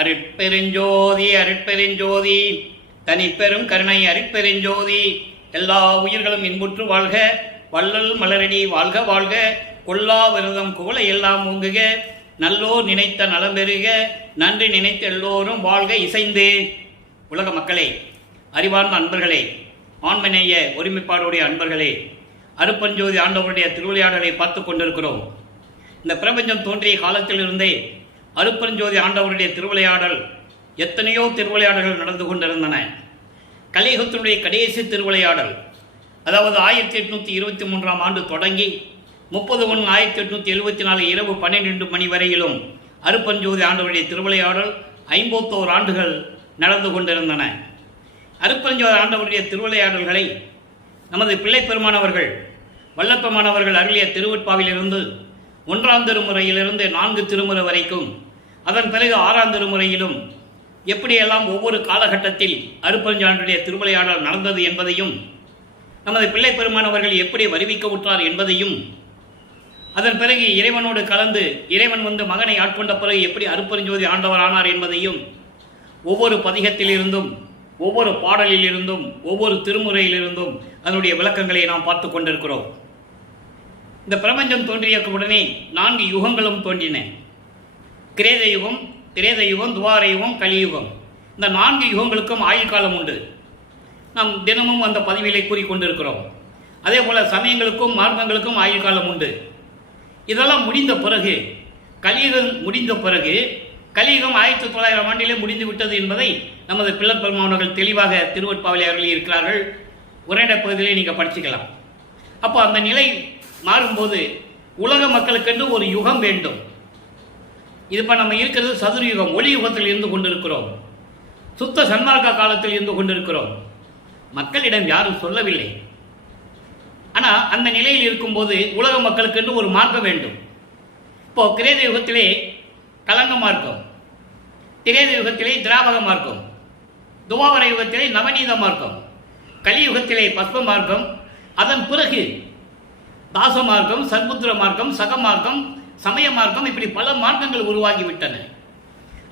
அருட்பெருஞ்சோதி அருட்பெருஞ்சோதி தனிப்பெரும் கருணை அருட்பெருஞ்சோதி. எல்லா உயிர்களும் இன்புற்று வாழ்க, வள்ளல் மலரடி வாழ்க வாழ்க, கொல்லா விரதம் குவளை எல்லாம் ஓங்குக, நல்லோர் நினைத்த நலம் பெறுக, நன்றி நினைத்த எல்லோரும் வாழ்க இசைந்து. உலக மக்களே, அறிவார்ந்த அன்பர்களே, ஆண்மநேய ஒருமைப்பாடுடைய அன்பர்களே, அருட்பெருஞ்சோதி ஆண்டவருடைய திருவிளையாடலை பார்த்து கொண்டிருக்கிறோம். இந்த பிரபஞ்சம் தோன்றிய காலத்திலிருந்தே அருட்பெருஞ்சோதி ஆண்டவருடைய திருவிளையாடல் எத்தனையோ திருவிளையாடல்கள் நடந்து கொண்டிருந்தன. கலியுகத்தினுடைய கடைசி திருவிளையாடல், அதாவது 1823ஆம் ஆண்டு தொடங்கி 30/1/1874 இரவு 12 மணி வரையிலும் அருட்பெருஞ்சோதி ஆண்டவருடைய திருவிளையாடல் 51 ஆண்டுகள் நடந்து கொண்டிருந்தன. அருட்பெருஞ்சோதி ஆண்டவருடைய திருவிளையாடல்களை நமது பிள்ளை பெருமானவர்கள் வல்லப்பெருமானவர்கள் அருளிய திருவெட்பாவிலிருந்து 1ஆம் திருமுறையிலிருந்து 4 திருமுறை வரைக்கும், அதன் பிறகு 6ஆம் திருமுறையிலும் எப்படியெல்லாம் ஒவ்வொரு காலகட்டத்தில் அருட்பெருஞ்சோதியுடைய திருவிளையாடல் நடந்தது என்பதையும், நமது பிள்ளை பெருமானவர்கள் எப்படி வருவிக்க உற்றார் என்பதையும், அதன் பிறகு இறைவனோடு கலந்து இறைவன் வந்து மகனை ஆட்கொண்ட பிறகு எப்படி அருட்பெருஞ்சோதி ஆண்டவர் ஆனார் என்பதையும் ஒவ்வொரு பதிகத்திலிருந்தும், ஒவ்வொரு பாடலிலிருந்தும், ஒவ்வொரு திருமுறையிலிருந்தும் அதனுடைய விளக்கங்களை நாம் பார்த்து கொண்டிருக்கிறோம். இந்த பிரபஞ்சம் தோன்றிய உடனே 4 யுகங்களும் தோன்றின. கிரேத யுகம், திரேத யுகம், துவார யுகம், கலியுகம். இந்த 4 யுகங்களுக்கும் ஆயுள் காலம் உண்டு. நாம் தினமும் அந்த பதிவிலை கூறிக்கொண்டிருக்கிறோம். அதே போல சமயங்களுக்கும் மார்க்கங்களுக்கும் ஆயுள் காலம் உண்டு. இதெல்லாம் முடிந்த பிறகு, கலியுகம் முடிந்த பிறகு, கலியுகம் 1900ஆம் ஆண்டிலே முடிந்து விட்டது என்பதை நமது பிள்ளை பெருமானவர்கள் தெளிவாக திருவெட்பாவிலே அருளி இருக்கிறார்கள். உரையாட பகுதியிலே நீங்கள் படிச்சுக்கலாம். அப்போ அந்த நிலை மாறும்போது உலக மக்களுக்கென்று ஒரு யுகம் வேண்டும். இது இப்போ நம்ம இருக்கிறது சதுர்யுகம், ஒளி யுகத்தில் இருந்து கொண்டிருக்கிறோம். சுத்த சன்மார்க்க காலத்தில் இருந்து கொண்டிருக்கிறோம். மக்களிடம் யாரும் சொல்லவில்லை. ஆனால் அந்த நிலையில் இருக்கும்போது உலக மக்களுக்கென்று ஒரு மார்க்கம் வேண்டும். இப்போ கிரேத யுகத்திலே கலங்க மார்க்கம், திரேத யுகத்திலே திராவக மார்க்கம், துவாவர யுகத்திலே நவநீத மார்க்கம், கலியுகத்திலே பஸ்ம மார்க்கம், அதன் பிறகு தாச மார்க்கம், சர்புத்திர மார்க்கம், சக மார்க்கம், சமய மார்க்கம், இப்படி பல மார்க்கங்கள் உருவாகிவிட்டன.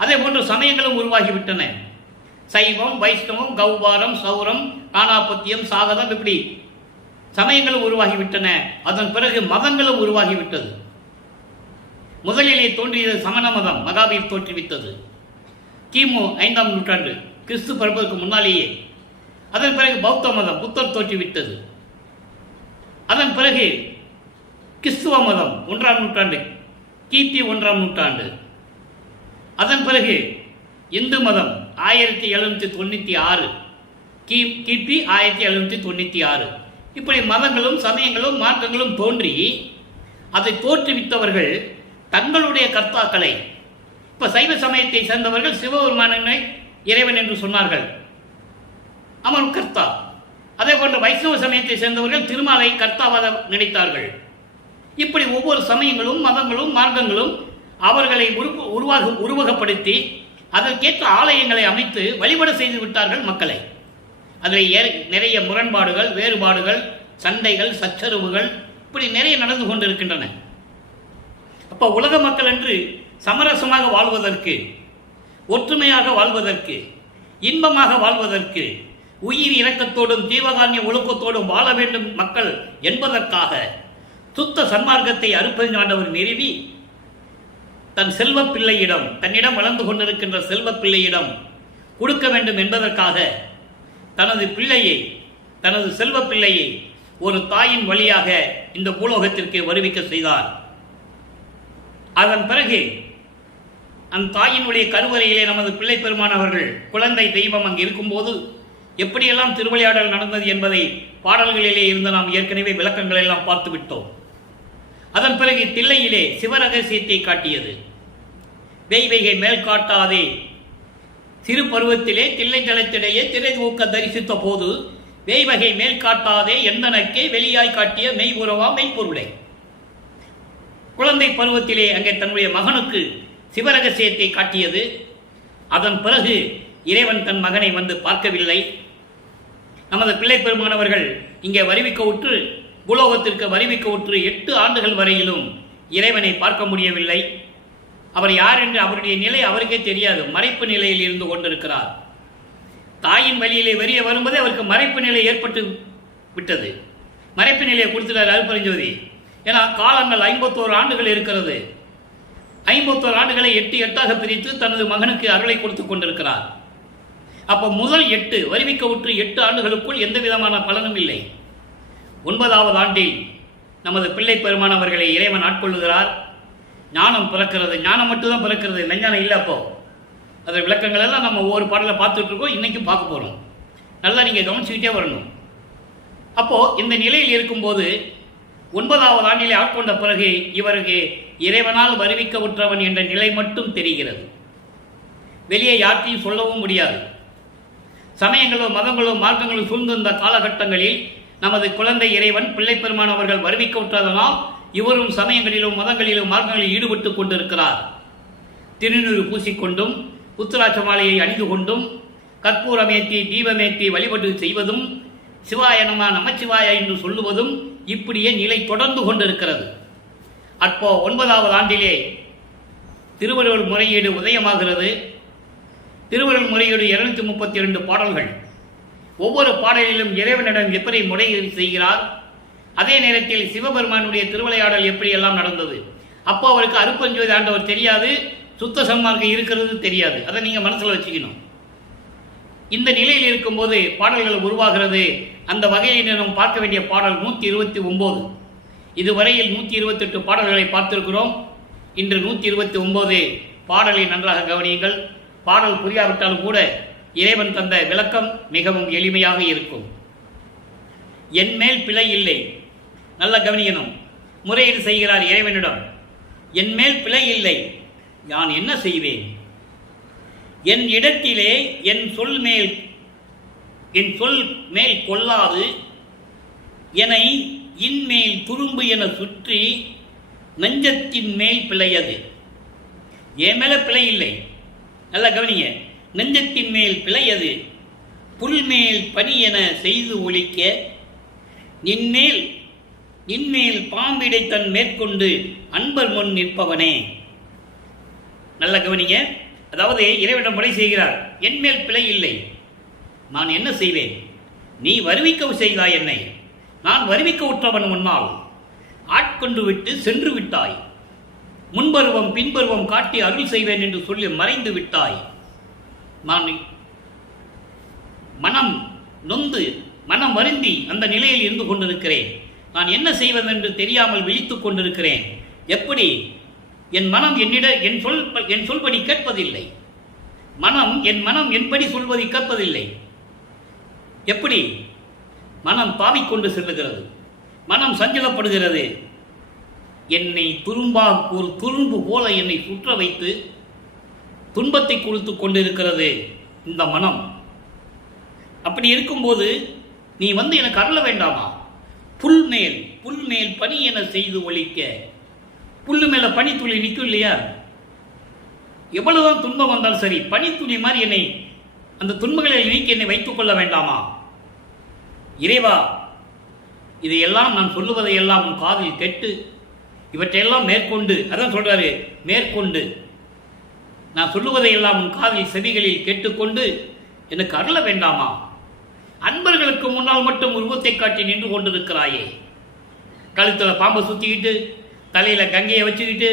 அதே போன்று சமயங்களும் உருவாகிவிட்டன. சைவம், வைஷ்ணவம், கௌபாரம், சௌரம், காணாபத்தியம், சாகதம், இப்படி சமயங்களும் உருவாகிவிட்டன. அதன் பிறகு மதங்களும் உருவாகிவிட்டது. முதலிலே தோன்றியது சமண மதம், மகாவீர் தோற்றுவித்தது கிமு 5ஆம் நூற்றாண்டு, கிறிஸ்து பிறப்பதற்கு முன்னாலேயே. அதன் பிறகு பௌத்த மதம், புத்தர் தோற்றுவித்தது. அதன் பிறகு கிறிஸ்துவ மதம் 1ஆம் நூற்றாண்டு, கிபி 1ஆம் நூற்றாண்டு. அதன் பிறகு இந்து மதம் 1796, கிபி 1796. இப்படி மதங்களும் சமயங்களும் மார்க்கங்களும் தோன்றி அதை தோற்றுவித்தவர்கள் தங்களுடைய கர்த்தாக்களை, இப்போ சைவ சமயத்தை சேர்ந்தவர்கள் சிவபெருமானை இறைவன் என்று சொன்னார்கள், அவன் கர்த்தா. அதே போன்று வைஷ்ணவ சமயத்தை சேர்ந்தவர்கள் திருமாலை கர்த்தாவாக நினைத்தார்கள். இப்படி ஒவ்வொரு சமயங்களும் மதங்களும் மார்க்கங்களும் அவர்களை உருவகப்படுத்தி அதற்கேற்ற ஆலயங்களை அமைத்து வழிபட செய்து விட்டார்கள் மக்களை. அதில் நிறைய முரண்பாடுகள், வேறுபாடுகள், சண்டைகள், சச்சரவுகள் இப்படி நிறைய நடந்து கொண்டிருக்கின்றன. அப்போ உலக மக்கள் என்று சமரசமாக வாழ்வதற்கு, ஒற்றுமையாக வாழ்வதற்கு, இன்பமாக வாழ்வதற்கு, உயிர் இரக்கத்தோடும் ஜீவகாரிய ஒழுக்கத்தோடும் வாழ வேண்டும் மக்கள் என்பதற்காக சுத்த சன்மார்க்கத்தை அருட்பெருஞ்சாண்டவர் நிறுவி தன் செல்வ பிள்ளையிடம், தன்னிடம் வளர்ந்து கொண்டிருக்கின்ற செல்வ பிள்ளையிடம் கொடுக்க வேண்டும் என்பதற்காக தனது பிள்ளையை, தனது செல்வ பிள்ளையை ஒரு தாயின் வழியாக இந்த பூலோகத்திற்கு வருவிக்க செய்தார். அதன் பிறகு அந்த தாயினுடைய கருவறையிலே நமது பிள்ளை பெருமானவர்கள் குழந்தை தெய்வம் அங்கு இருக்கும்போது எப்படியெல்லாம் திருவிளையாடல் நடந்தது என்பதை பாடல்களிலே இருந்து நாம் ஏற்கனவே விளக்கங்கள் எல்லாம் பார்த்து விட்டோம். அதன் பிறகு தில்லையிலே சிவரகசியத்தை காட்டியது. தெய்வகை மேல் காட்டாதே, சிறு பருவத்திலே தில்லை தளத்திலேயே திரை ஊக்க தரிசித்த போது தெய்வகை மேல் காட்டாதே எந்தனக்கே வெளியாய் காட்டிய மெய் உறவா மெய்ப்பொருளை. குழந்தை பருவத்திலே அங்கே தன்னுடைய மகனுக்கு சிவரகசியத்தை காட்டியது. அதன் பிறகு இறைவன் தன் மகனை வந்து பார்க்கவில்லை. நமது பிள்ளை பெருமானவர்கள் இங்கே வருவிக்க உற்று, பூலோகத்திற்கு வருவிக்க உற்று 8 ஆண்டுகள் வரையிலும் இறைவனை பார்க்க முடியவில்லை. அவர் யார் என்று அவருடைய நிலை அவருக்கே தெரியாது. மறைப்பு நிலையில் இருந்து கொண்டிருக்கிறார். தாயின் வழியிலே வெளியே வரும்போதே அவருக்கு மறைப்பு நிலை ஏற்பட்டு விட்டது. மறைப்பு நிலையை கொடுத்துட்டார் அருட்பெருஞ்சோதி. ஏன்னா காலங்கள் 51 ஆண்டுகள் இருக்கிறது. 51 ஆண்டுகளை 8 8ஆக பிரித்து தனது மகனுக்கு அருளை கொடுத்து கொண்டிருக்கிறார். அப்போ முதல் 8 வருவிக்க உற்று 8 ஆண்டுகளுக்குள் எந்த விதமான பலனும் இல்லை. 9வது ஆண்டில் நமது பிள்ளை பெருமான் அவர்களை இறைவன் ஆட்கொள்ளுகிறார். ஞானம் பிறக்கிறது. ஞானம் மட்டும்தான் பிறக்கிறது, மெஞ்ஞானம் இல்லை. அப்போ அதன் விளக்கங்கள் எல்லாம் நம்ம ஒவ்வொரு பாடலை பார்த்துட்டு இருக்கோம், இன்னைக்கும் பார்க்க போகிறோம். நல்லா நீங்கள் கவனிச்சுக்கிட்டே வரணும். அப்போது இந்த நிலையில் இருக்கும்போது 9வது ஆண்டிலே ஆட்கொண்ட பிறகு இவருக்கு இறைவனால் வருவிக்க உற்றவன் என்ற நிலை மட்டும் தெரிகிறது. வெளியே யார்த்தையும் சொல்லவும் முடியாது. சமயங்களோ மதங்களோ மார்க்கங்களோ சூழ்ந்திருந்த காலகட்டங்களில் நமது குழந்தை இறைவன் பிள்ளை பெருமான் அவர்கள் வருவிக்க உற்றதனால் இவரும் சமயங்களிலும் மதங்களிலும் மார்க்கங்களில் ஈடுபட்டு கொண்டிருக்கிறார். திருநீறு பூசிக்கொண்டும் உத்திராட்ச மாலையை அணிந்து கொண்டும் கற்பூரமேற்றி தீபமேற்றி வழிபட்டு செய்வதும் சிவாய நம நமச்சிவாய என்று சொல்லுவதும் இப்படியே நிலை தொடர்ந்து கொண்டிருக்கிறது. அப்போ 9வது ஆண்டிலே திருவருள் முறையீடு உதயமாகிறது. திருவருள் முறையீடு 232 பாடல்கள். ஒவ்வொரு பாடலிலும் இறைவனிடம் எப்படி முறையீடு செய்கிறார், அதே நேரத்தில் சிவபெருமானுடைய திருவிளையாடல் எப்படியெல்லாம் நடந்தது. அப்போ அவருக்கு அருட்பெருஞ்சோதி ஆண்டவர் தெரியாது, சுத்த சன்மார்க்கம் இருக்கிறது தெரியாது. அதை நீங்கள் மனசில் வச்சுக்கணும். இந்த நிலையில் இருக்கும்போது பாடல்கள் உருவாகிறது. அந்த வகையில் நாம் பார்க்க வேண்டிய பாடல் 129. இதுவரையில் 128 பாடல்களை பார்த்திருக்கிறோம். இன்று 129 பாடலை நன்றாக கவனியுங்கள். பாடல் புரியாவிட்டாலும் கூட இறைவன் தந்த விளக்கம் மிகவும் எளிமையாக இருக்கும். என் மேல் பிழை இல்லை. நல்ல கவனிக்கணும். முறையீடு செய்கிறார் இறைவனிடம். என் மேல் பிழை இல்லை, நான் என்ன செய்வேன்? என் இடத்திலே என் சொல் மேல் கொள்ளாது என்னை இன்மேல் துரும்பு என சுற்றி நெஞ்சத்தின் மேல் பிழையது. என் மேல பிழை இல்லை, நல்லா கவனிங்க. நெஞ்சத்தின் மேல் பிழையது புல்மேல் பனி என செய்து ஒழிக்க நின்மேல் பாம்பிடை தன் மேற்கொண்டு அன்பர் முன் நிற்பவனே. நல்ல கவனிங்க. அதாவது இறைவனிடம் முறை செய்கிறார். என் மேல் பிழை இல்லை, நான் என்ன செய்வேன்? நீ வருவிக்க செய்தாய் என்னை, நான் வருவிக்க உற்றவன் முன்னால் ஆட்கொண்டு விட்டு சென்று விட்டாய். முன்பருவம் பின்பருவம் காட்டி அருள் செய்வேன் என்று சொல்லி மறைந்து விட்டாய். நான் மனம் நொந்து மனம் வருந்தி அந்த நிலையில் இருந்து கொண்டிருக்கிறேன். நான் என்ன செய்வதென்று தெரியாமல் விழித்துக் கொண்டிருக்கிறேன். எப்படி? என் மனம் என் சொல்படி கேட்பதில்லை. என் மனம் என்படி சொல்வதை கேட்பதில்லை. எப்படி? மனம் தாவிக்கொண்டு செல்லுகிறது, மனம் சஞ்சலப்படுகிறது. என்னை ஒரு துரும்பு போல என்னை சுற்ற வைத்து துன்பத்தை கொடுத்து கொண்டிருக்கிறது இந்த மனம். அப்படி இருக்கும்போது நீ வந்து எனக்கு அருள வேண்டாமா? புல்மேல் பனி என செய்து ஒழிக்க. புல்லு மேல பனித்துளி நிற்கும் இல்லையா? எவ்வளவுதான் துன்பம் வந்தாலும் சரி, பனித்துளி மாதிரி என்னை அந்த துன்பங்களை நீக்கி என்னை வைத்துக் கொள்ள வேண்டாமா? இறைவா, இதையெல்லாம் நான் சொல்லுவதையெல்லாம் உன் காதில் கேட்டு இவற்றையெல்லாம் மேற்கொண்டு, அதான் சொல்றாரு, மேற்கொண்டு நான் சொல்லுவதையெல்லாம் உன் காதில் செவிகளில் கேட்டுக்கொண்டு எனக்கு அருள வேண்டாமா? அன்பர்களுக்கு முன்னால் மட்டும் உருவத்தை காட்டி நின்று கொண்டிருக்கிறாயே. கழுத்தில் பாம்பை சுற்றிக்கிட்டு, தலையில் கங்கையை வச்சுக்கிட்டு,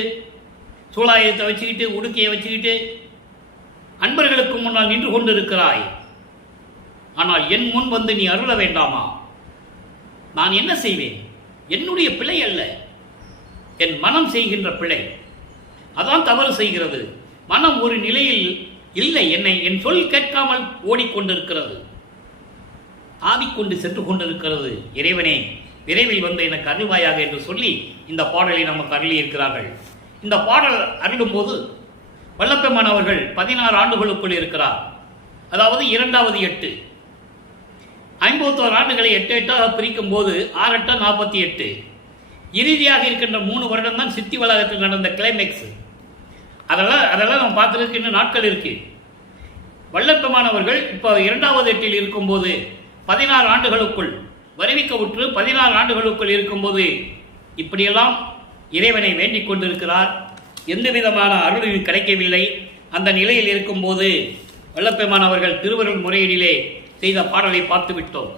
சூளாயத்தை வச்சுக்கிட்டு, உடுக்கையை வச்சுக்கிட்டு அன்பர்களுக்கு முன்னால் நின்று கொண்டிருக்கிறாய். ஆனால் என் முன் வந்து நீ அருள வேண்டாமா? நான் என்ன செய்வேன்? என்னுடைய பிழை அல்ல, என் மனம் செய்கின்ற பிழை. அதான் தவறு செய்கிறது. மனம் ஒரு நிலையில் இல்லை, என் சொல் கேட்காமல் ஓடிக்கொண்டிருக்கிறது, ஆவிக்கொண்டு சென்று கொண்டிருக்கிறது. இறைவனே, விரைவில் வந்து எனக்கு அருள்வாயாக என்று சொல்லி இந்த பாடலை நமக்கு அருளி இருக்கிறார்கள். இந்த பாடல் அருளும் போது வல்லப்பெருமான் அவர்கள் 16 ஆண்டுகளுக்குள் இருக்கிறார். அதாவது 2வது 8, 51 ஆண்டுகளை 8 8ஆக பிரிக்கும் போது 6 8 48. இறுதியாக இருக்கின்ற 3 வருடம் தான் சித்தி வளாகத்தில் நடந்த கிளைமேக்ஸ். அதெல்லாம் நம்ம பார்த்துருக்கு, இன்னும் நாட்கள் இருக்கு. வல்லப்பெருமான் அவர்கள் இப்போ 2வது 8இல் இருக்கும்போது 16 ஆண்டுகளுக்குள் வருவிக்க உற்று 16 ஆண்டுகளுக்குள் இருக்கும்போது இப்படியெல்லாம் இறைவனை வேண்டிக் கொண்டிருக்கிறார். எந்த விதமான அருளும் கிடைக்கவில்லை. அந்த நிலையில் இருக்கும்போது வல்லப்பெருமான் அவர்கள் திருவருள் முறையீடிலே செய்த பாடலை பார்த்து விட்டோம்.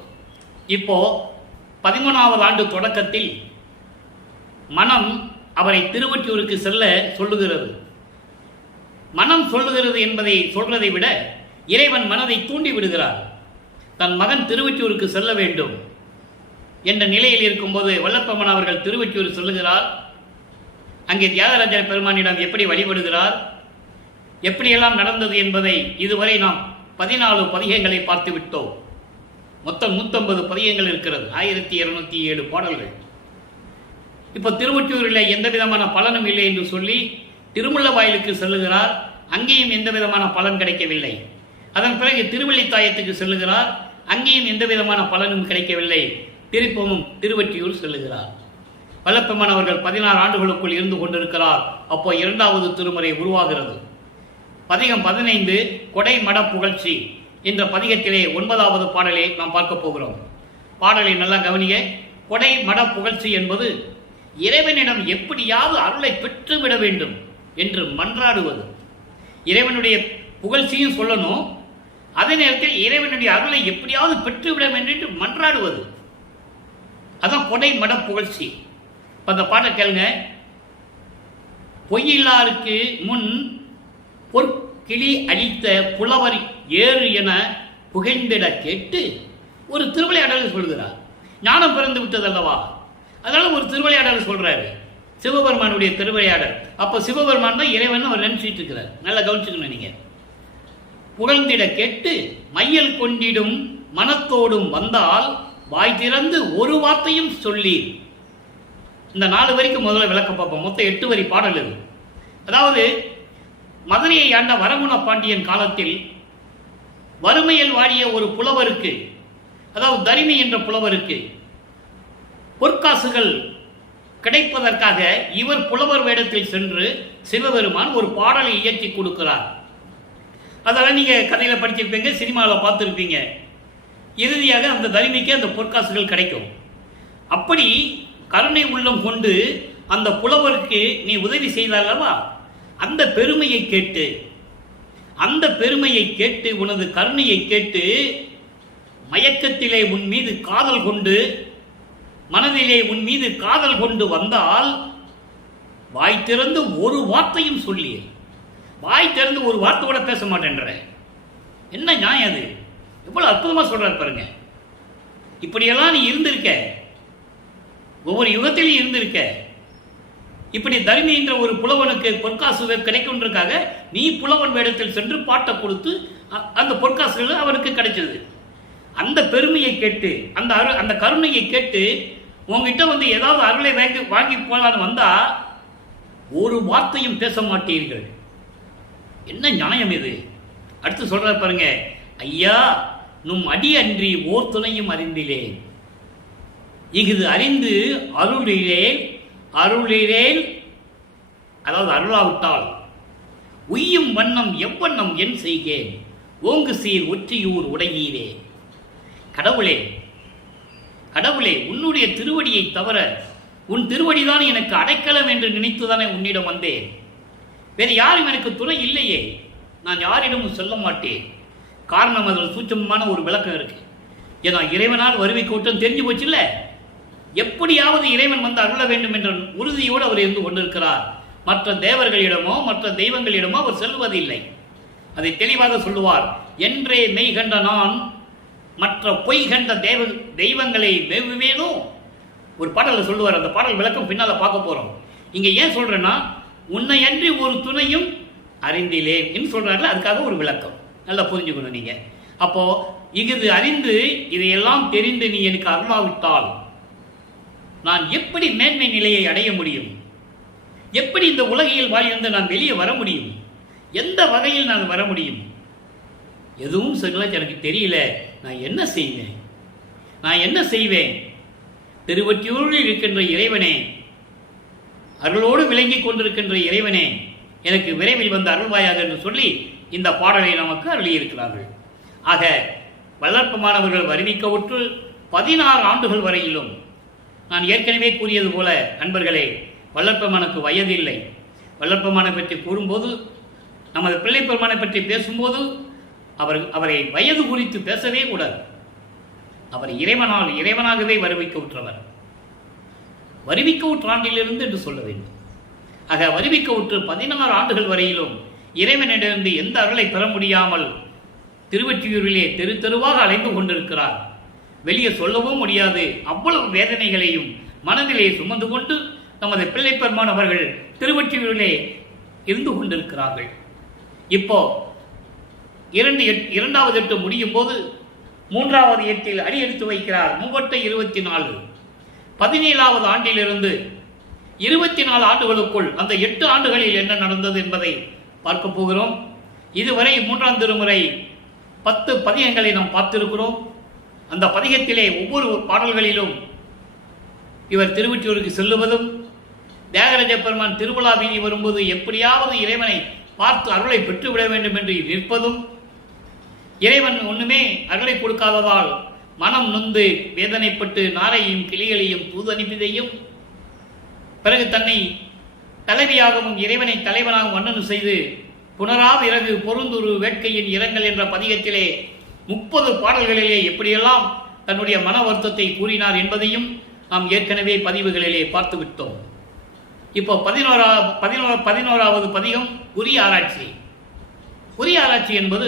இப்போ 13வது ஆண்டு தொடக்கத்தில் மனம் அவரை திருவொற்றியூருக்கு செல்ல சொல்லுகிறது. மனம் சொல்லுகிறது என்பதை சொல்றதை விட இறைவன் மனதை தூண்டி விடுகிறார். தன் மகன் திருவொற்றியூருக்கு செல்ல வேண்டும் என்ற நிலையில் இருக்கும்போது வல்லப்பெருமான் அவர்கள் திருவொற்றியூர் செல்லுகிறார். அங்கே தியாகராஜ பெருமானிடம் எப்படி வழிபடுகிறார், எப்படியெல்லாம் நடந்தது என்பதை இதுவரை நாம் 14 பதிகங்களை பார்த்து விட்டோம். மொத்தம் 150 பதிகங்கள் இருக்கிறது, 1207 பாடல்கள். இப்போ திருவொற்றியூரில் எந்த விதமான பலனும் இல்லை என்று சொல்லி திருமுல்ல வாயிலுக்கு செல்லுகிறார். அங்கேயும் எந்த விதமான பலன் கிடைக்கவில்லை. அதன் பிறகு திருவள்ளித்தாயத்துக்கு செல்லுகிறார். அங்கேயும் எந்த விதமான பலனும் கிடைக்கவில்லை. திருப்பமும் திருவொற்றியூர் செல்லுகிறார். வல்லப்பெருமான் அவர்கள் 16 ஆண்டுகளுக்குள் இருந்து கொண்டிருக்கிறார். அப்போ 2வது திருமுறை உருவாகிறது. பதிகம் 15 கொடை மட புகழ்ச்சி என்ற பதிகத்திலே 9வது பாடலை நாம் பார்க்க போகிறோம். பாடலை நல்லா கவனிங்க. கொடை மட புகழ்ச்சி என்பது இறைவனிடம் எப்படியாவது அருளை பெற்றுவிட வேண்டும் என்று மன்றாடுவது. இறைவனுடைய புகழ்ச்சியும் சொல்லணும், அதே நேரத்தில் இறைவனுடைய அருளை எப்படியாவது பெற்றுவிட வேண்டும் என்று மன்றாடுவது. அதான் கொடை மட புகழ்ச்சி. அந்த பாட்டை கேளுங்க. பொய்யில்லாருக்கு முன் பொற்கிளி அடித்த புலவர் ஏறு என புகைந்திட கேட்டு ஒரு திருவிளையாடல் சொல்கிறார். ஞானம் பிறந்து விட்டது அல்லவா, அதனால ஒரு திருவிளையாடல் சொல்றாரு. சிவபெருமானுடைய திருவிளையாடல். அப்ப சிவபெருமான் தான் இறைவன் அவர் நினைச்சிட்டு இருக்கிறார். நல்லா கவனிச்சுக்கணும் நீங்க. புகழ்ந்திட கேட்டு மையல் கொண்டிடும் மனத்தோடும் வந்தால் வாய் திறந்து ஒரு வார்த்தையும் சொல்லி. இந்த 4 வரிக்கு முதல்ல விளக்க பார்ப்போம். மொத்தம் 8 வரி பாடல் இது. அதாவது மதுரையை ஆண்ட வரகுண பாண்டியன் காலத்தில் வறுமையில் வாடிய ஒரு புலவருக்கு, அதாவது தரிமி என்ற புலவருக்கு பொற்காசுகள் கிடைப்பதற்காக இவர் புலவர் வேடத்தில் சென்று சிவபெருமான் ஒரு பாடலை இயற்றி கொடுக்கிறார். அதெல்லாம் நீங்க கதையில படிச்சிருப்பீங்க, சினிமாவில் பார்த்துருப்பீங்க. இறுதியாக அந்த தரிமிக்கு அந்த பொற்காசுகள் கிடைக்கும். அப்படி கருணை உள்ளம் கொண்டு அந்த புலவருக்கு நீ உதவி செய்தாலவா, அந்த பெருமையை கேட்டு உனது கருணையை கேட்டு மயக்கத்திலே உன் மீது காதல் கொண்டு, மனதிலே உன் மீது காதல் கொண்டு வந்தால் வாய் திறந்து ஒரு வார்த்தையும் சொல்லி. வாய் திறந்து ஒரு வார்த்தை கூட பேச மாட்டேன்ற. என்ன நியாயம் அது? எவ்வளவு அற்புதமா சொல்றாரு பாருங்க. இப்படியெல்லாம் நீ இருந்திருக்க, ஒவ்வொரு யுகத்திலும் இருந்திருக்க. இப்படி தரிமி என்ற ஒரு புலவனுக்கு பொற்காசு கிடைக்கும்ன்றக்காக நீ புலவன் வேடத்தில் சென்று பாட்டை கொடுத்து அந்த பொற்காசுகள் அவனுக்கு கிடைச்சது. அந்த பெருமையை கேட்டு, அந்த கருணையை கேட்டு உங்ககிட்ட வந்து ஏதாவது அருளை வாங்கி போலான்னு வந்தா ஒரு வார்த்தையும் பேச மாட்டீர்கள். என்ன நியாயம் இது? அடுத்து சொல்ற பாருங்க. ஐயா நும் அடி அன்றி ஓர் துணையும் அறிந்திலேன், இஃது அறிந்து அருளிலேன், அதாவது அருளாவிட்டால் உய்யும் வண்ணம் எவ்வண்ணம் என் செய்கேன், ஓங்கு சீர் ஒற்றியூர் உடையீரே. கடவுளே உன்னுடைய திருவடியை தவிர உன் திருவடிதான் எனக்கு அடைக்கலம் என்று நினைத்துதானே உன்னிடம் வந்தேன். வேறு யாரும் எனக்கு துணை இல்லையே. நான் யாரிடமும் சொல்ல மாட்டேன். காரணம் அதில் சூட்சமான ஒரு விளக்கம் இருக்கு. ஏன்னா இறைவனால் வருவி கூட்டம் தெரிஞ்சு போச்சு இல்ல. எப்படியாவது இறைவன் வந்து அருள வேண்டும் என்ற உறுதியோடு அவர் இருந்து கொண்டிருக்கிறார். மற்ற தேவர்களிடமோ மற்ற தெய்வங்களிடமோ அவர் செல்வதில்லை. அதை தெளிவாக சொல்லுவார். என்றே மெய் கண்ட நான் மற்ற பொய் கண்ட தெய்வங்களை வெவ்வேனோ ஒரு பாடலில் சொல்லுவார். அந்த பாடல் விளக்கம் பின்னால பார்க்க போறோம். இங்க ஏன் சொல்றேன்னா, உன்னை அன்றி ஒரு துணையும் அறிந்திலேன் என்று சொல்றாருல, அதுக்காக ஒரு விளக்கம் நல்லா புரிஞ்சுக்கணும் நீங்க. அப்போ இது அறிந்து இதையெல்லாம் தெரிந்து நீ எனக்கு அருளாவிட்டால் நான் எப்படி மேன்மை நிலையை அடைய முடியும்? எப்படி இந்த உலகில் வாழ்ந்து நான் வெளியே வர முடியும்? எந்த வகையில் நான் வர முடியும்? எதுவும் சொல்ல எனக்கு தெரியல. நான் என்ன செய்வேன்? திருவொற்றியூரில் இருக்கின்ற இறைவனே, அருளோடு விளங்கி கொண்டிருக்கின்ற இறைவனே, எனக்கு விரைவில் வந்து அருள்வாயாக என்று சொல்லி இந்த பாடலை நமக்கு அருளியிருக்கிறார்கள். ஆக வல்லற்பமானவர்கள் வருவிக்கவுற்று 16 ஆண்டுகள் வரையிலும், நான் ஏற்கனவே கூறியது போல அன்பர்களே, வல்லற்பமானுக்கு வயது இல்லை. வள்ளற்பெருமானை பற்றி கூறும்போது, நமது பிள்ளை பெருமானை பற்றி பேசும்போது அவரை வயது குறித்து பேசவே கூடாது. அவர் இறைவனாகவே வருவிக்க உற்றவர். வருவிக்க உற்றாண்டிலிருந்து என்று சொல்ல வேண்டும். ஆக வருவிக்க உற்று 16 ஆண்டுகள் வரையிலும் இறைவனிடமிருந்து எந்த அருளை பெற முடியாமல் திருவொற்றியூரிலே தெரு தெருவாக அலைந்து கொண்டிருக்கிறார். வெளியே சொல்லவும் முடியாது. அவ்வளவு வேதனைகளையும் மனதிலே சுமந்து கொண்டு நமது பிள்ளை பெருமான் அவர்கள் திருவொற்றியூரிலே இருந்து கொண்டிருக்கிறார்கள். இப்போ இரண்டாவது எட்டு முடியும் போது 3வது எட்டில் அடி எடுத்து வைக்கிறார். 3/24 17வது ஆண்டிலிருந்து 24 ஆண்டுகளுக்குள் அந்த 8 ஆண்டுகளில் என்ன நடந்தது என்பதை பார்க்க போகிறோம். இதுவரை 3ஆம் திருமுறை 10 பதிகங்களை நாம் பார்த்திருக்கிறோம். அந்த பதிகத்திலே ஒவ்வொரு பாடல்களிலும் இவர் திருவொற்றியூருக்கு செல்லுவதும், தியாகராஜ பெருமான் திருவிழா வீதி வரும்போது எப்படியாவது இறைவனை பார்த்து அருளை பெற்றுவிட வேண்டும் என்று நிற்பதும், இறைவன் ஒண்ணுமே அருளை கொடுக்காததால் மனம் நொந்து வேதனைப்பட்டு நாரையும் கிளிகளையும் தூதனுப்பியதையும், பிறகு தன்னை தலைவியாகவும் இறைவனை தலைவனாகவும் வண்ணனு செய்து புனராவிறகு பொருந்துரு வேட்கையின் இரங்கல் என்ற பதிகத்திலே 30 பாடல்களிலே எப்படியெல்லாம் தன்னுடைய மன வருத்தத்தை கூறினார் என்பதையும் நாம் ஏற்கனவே பதிவுகளிலே பார்த்துவிட்டோம். இப்போ 11வது பதிகம் உரிய ஆராய்ச்சி. உரிய ஆராய்ச்சி என்பது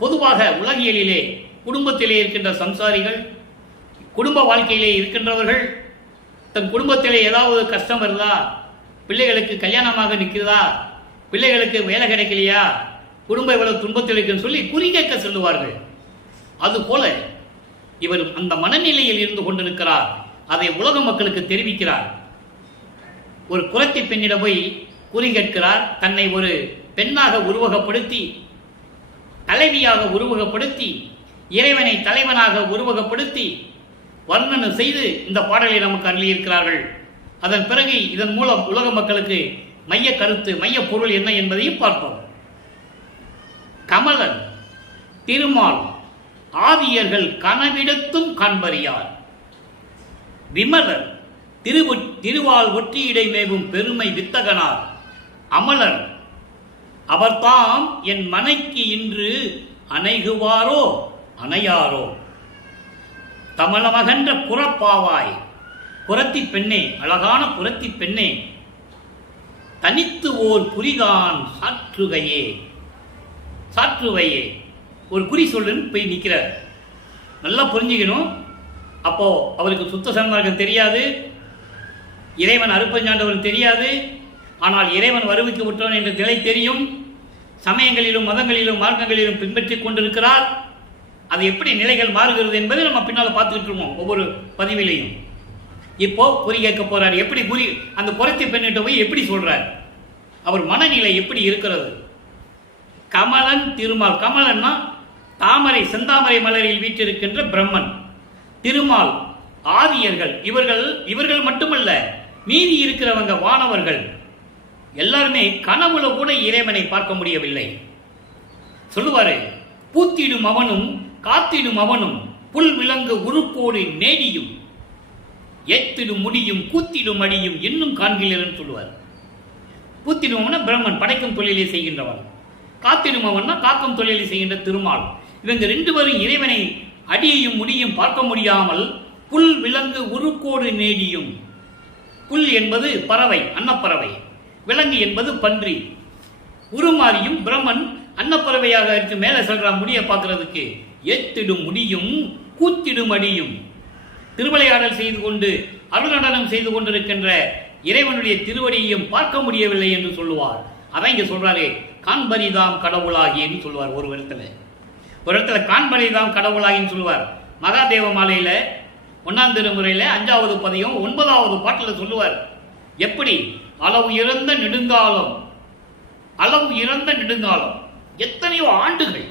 பொதுவாக உலகியலிலே குடும்பத்திலே இருக்கின்ற சம்சாரிகள், குடும்ப வாழ்க்கையிலே இருக்கின்றவர்கள், தன் குடும்பத்திலே ஏதாவது கஷ்டம் வருதா, பிள்ளைகளுக்கு கல்யாணமாக நிற்கிறதா, பிள்ளைகளுக்கு வேலை கிடைக்கலையா, குடும்பம் இவ்வளவு துன்பத்தில் இருக்குன்னு சொல்லி குறி கேட்க சொல்லுவார்கள். அதுபோல இவர் அந்த மனநிலையில் இருந்து கொண்டிருக்கிறார். அதை உலக மக்களுக்கு தெரிவிக்கிறார். ஒரு குறத்தி பெண்ணிடம் போய் குறி கேட்கிறார். தன்னை ஒரு பெண்ணாக உருவகப்படுத்தி, தலைவியாக உருவகப்படுத்தி, இறைவனை தலைவனாக உருவகப்படுத்தி வர்ணனை செய்து இந்த பாடலை நமக்கு அள்ளியிருக்கிறார்கள். அதன் பிறகு இதன் மூலம் உலக மக்களுக்கு மைய கருத்து, மைய பொருள் என்ன என்பதையும் பார்ப்போம். கமலன் திருமால் ஆதியர்கள் கனவிடத்தும் காண்பறியார். விமலர் திருவால் ஒற்றியிடை மேவும் பெருமை வித்தகனார். அமலர் அவர்தாம் என் மனைக்கு இன்று அணைகுவாரோ அணையாரோ. தமலமகன்ற புறப்பாவாய் புறத்தி பெண்ணே, அழகான புறத்தி பெண்ணே, தனித்து ஓர் குறிதான் சாற்றுகையே. சாற்றுவையே ஒரு குறி சொல்லுன்னு போய் நிற்கிறார். நல்லா புரிஞ்சுக்கணும். அப்போ அவருக்கு சுத்த சன்மார்க்கம் தெரியாது, இறைவன் அருப்பஞ்சாண்டவன் தெரியாது. ஆனால் இறைவன் வருவிக்கு விட்டவன் என்ற நிலை தெரியும். சமயங்களிலும் மதங்களிலும் மார்க்கங்களிலும் பின்பற்றி கொண்டிருக்கிறார். அது எப்படி நிலைகள் மாறுகிறது என்பதை நம்ம பின்னால் பார்த்துக்கிட்டு இருக்கோம் ஒவ்வொரு பதிவிலையும். இப்போ குறி கேட்க போறார். எப்படி குறி அந்த குறைத்தி பெண்ணிட்ட போய் எப்படி சொல்றார், அவர் மனநிலை எப்படி இருக்கிறது. கமலன் திருமால். கமலன்னா தாமரை, செந்தாமரை மலரில் வீற்றிருக்கின்ற பிரம்மன். திருமால் ஆதியர்கள். இவர்கள் மட்டுமல்ல, மீதி இருக்கிறவங்க வானவர்கள் எல்லாருமே கனவுல கூட இறைவனை பார்க்க முடியவில்லை. சொல்லுவாரு, பூத்திடும் அவனும் காத்திடும் அவனும் புல் விலங்கு உருப்போடு நேடியும் ஏத்திடும் முடியும் கூத்திடும் அடியும் இன்னும் காண்கிறேன் சொல்லுவார். பூத்திடுமவன பிரம்மன், படைக்கும் தொழிலை செய்கின்றவன். காத்திடுமவன்னா காக்கும் தொழிலை செய்கின்ற திருமால். இவங்க 2 பேரும் இறைவனை அடியையும் முடியும் பார்க்க முடியாமல் புல் விலங்கு உருக்கோடு நேடியும். புல் என்பது பறவை, அன்னப்பறவை. விலங்கு என்பது பன்றி. உருமாறியும் பிரம்மன் அன்னப்பறவையாக இருக்கு. மேலே சொல்ற முடிய பார்க்கறதுக்கு ஏத்திடும் முடியும் கூத்திடும் அடியும். திருவிளையாடல் செய்து கொண்டு அருள்நடனம் செய்து கொண்டிருக்கின்ற இறைவனுடைய திருவடியையும் பார்க்க முடியவில்லை என்று சொல்லுவார். அதான் இங்க சொல்றாரு, காண்பரிதாம் கடவுளாகின்னு சொல்லுவார். ஒரு இடத்துல காண்பரிதாம் கடவுளாகின்னு சொல்லுவார். மகாதேவ மாலையில 1ஆம் திருமுறையில 5வது பதிகம் 9வது பாட்டில் சொல்லுவார். எப்படி அளவு இறந்த நெடுங்காலம், அளவு இறந்த நெடுங்காலம் எத்தனையோ ஆண்டுகள்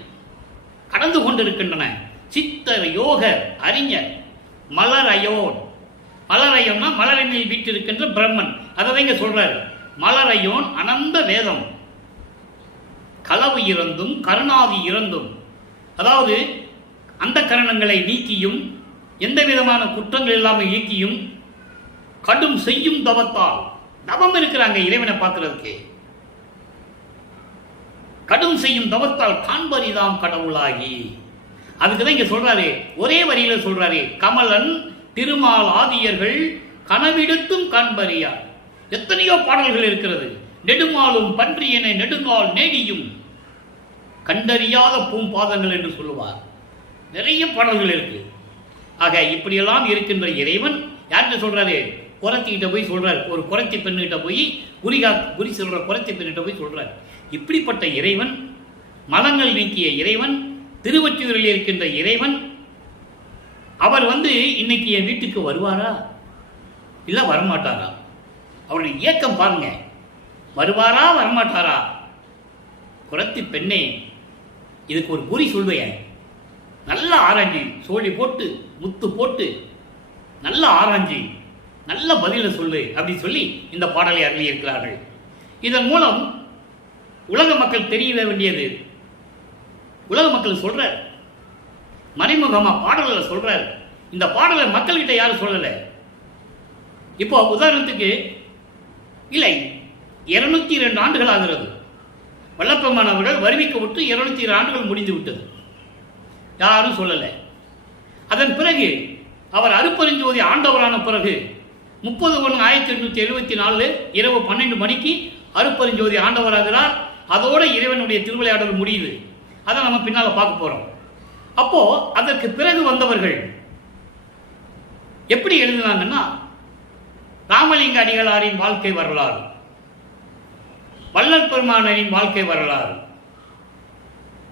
கடந்து கொண்டிருக்கின்றன. சித்தர் யோக அறிஞர் மலரையோன். மலரையோன்னா மலரனில் வீட்டிருக்கின்ற பிரம்மன். அதை இங்க சொல்றாரு. மலரையோன் அனந்த வேதம். களவு இறந்தும் கருணாதி இறந்தும், அதாவது அந்த கரணங்களை நீக்கியும் எந்த விதமான குற்றங்கள் இல்லாமல் நீக்கியும் கடும் செய்யும் தவத்தால், தவம் இருக்கிறாங்க இறைவனை பார்க்கறதுக்கு. கடும் செய்யும் தவத்தால் காண்பரிதாம் கடவுளாகி. அதுக்குதான் இங்க சொல்றாரு, ஒரே வரியில சொல்றாரு, கமலன் திருமால் ஆதியர்கள் கனவிடத்தும் காண்பறியார். எத்தனையோ பாடல்கள் இருக்கிறது. நெடுமாலும் பன்றியனை நெடுங்கால் நேடியும் கண்டறியாத பூம்பாதங்கள் என்று சொல்லுவார். நிறைய பாடல்கள் இருக்கு. ஆக இப்படியெல்லாம் இருக்கின்ற இறைவன் யார்கிட்ட சொல்றாரு? குரத்திக்கிட்ட போய் சொல்றாரு. ஒரு குரத்தி பெண்ணிட்ட போய் குறி சொல்ற குரத்தி பெண்ணிட்ட போய் சொல்றாரு. இப்படிப்பட்ட இறைவன், மலங்கள் நீக்கிய இறைவன், திருவொற்றியூரில் இருக்கின்ற இறைவன், அவர் இன்னைக்கு என் வீட்டுக்கு வருவாரா இல்ல வரமாட்டாரா? அவருடைய இயக்கம் பாருங்க. வருவாரா வரமாட்டாரா? குரத்தி பெண்ணே, இதுக்கு ஒரு குறி சொல்வேன். நல்லா ஆராய்ஞ்சி, சோழி போட்டு முத்து போட்டு நல்லா ஆராய்ஞ்சி நல்ல பதில சொல்லு அப்படின்னு சொல்லி இந்த பாடலை அருளி இருக்கிறார்கள். இதன் மூலம் உலக மக்கள் தெரிய வேண்டியது, உலக மக்கள் சொல்றார், மறைமுகமா பாடல்களை சொல்றார். இந்த பாடலை மக்கள்கிட்ட யாரும் சொல்லல. இப்போ உதாரணத்துக்கு இல்லை, 202 ஆண்டுகள் ஆகிறது. வல்லப்பெருமான் அவர்கள் வருவிக்க விட்டு 202 ஆண்டுகள் முடிந்து விட்டது. யாரும் சொல்லலை. அதன் பிறகு அவர் அருப்பெருஞ்சோதி ஆண்டவரான பிறகு 30/1/1874 இரவு 12 மணிக்கு அருப்பெருஞ்சோதி ஆண்டவராகிறார். அதோட இறைவனுடைய திருவிளையாடல் முடியுது. அதை நம்ம பின்னால பார்க்க போறோம். அப்போ அதற்கு பிறகு வந்தவர்கள் எப்படி எழுதினாங்கன்னா, ராமலிங்க அடிகளாரின் வாழ்க்கை வரலாறு, வள்ளல் பெருமானின் வாழ்க்கை வரலாறு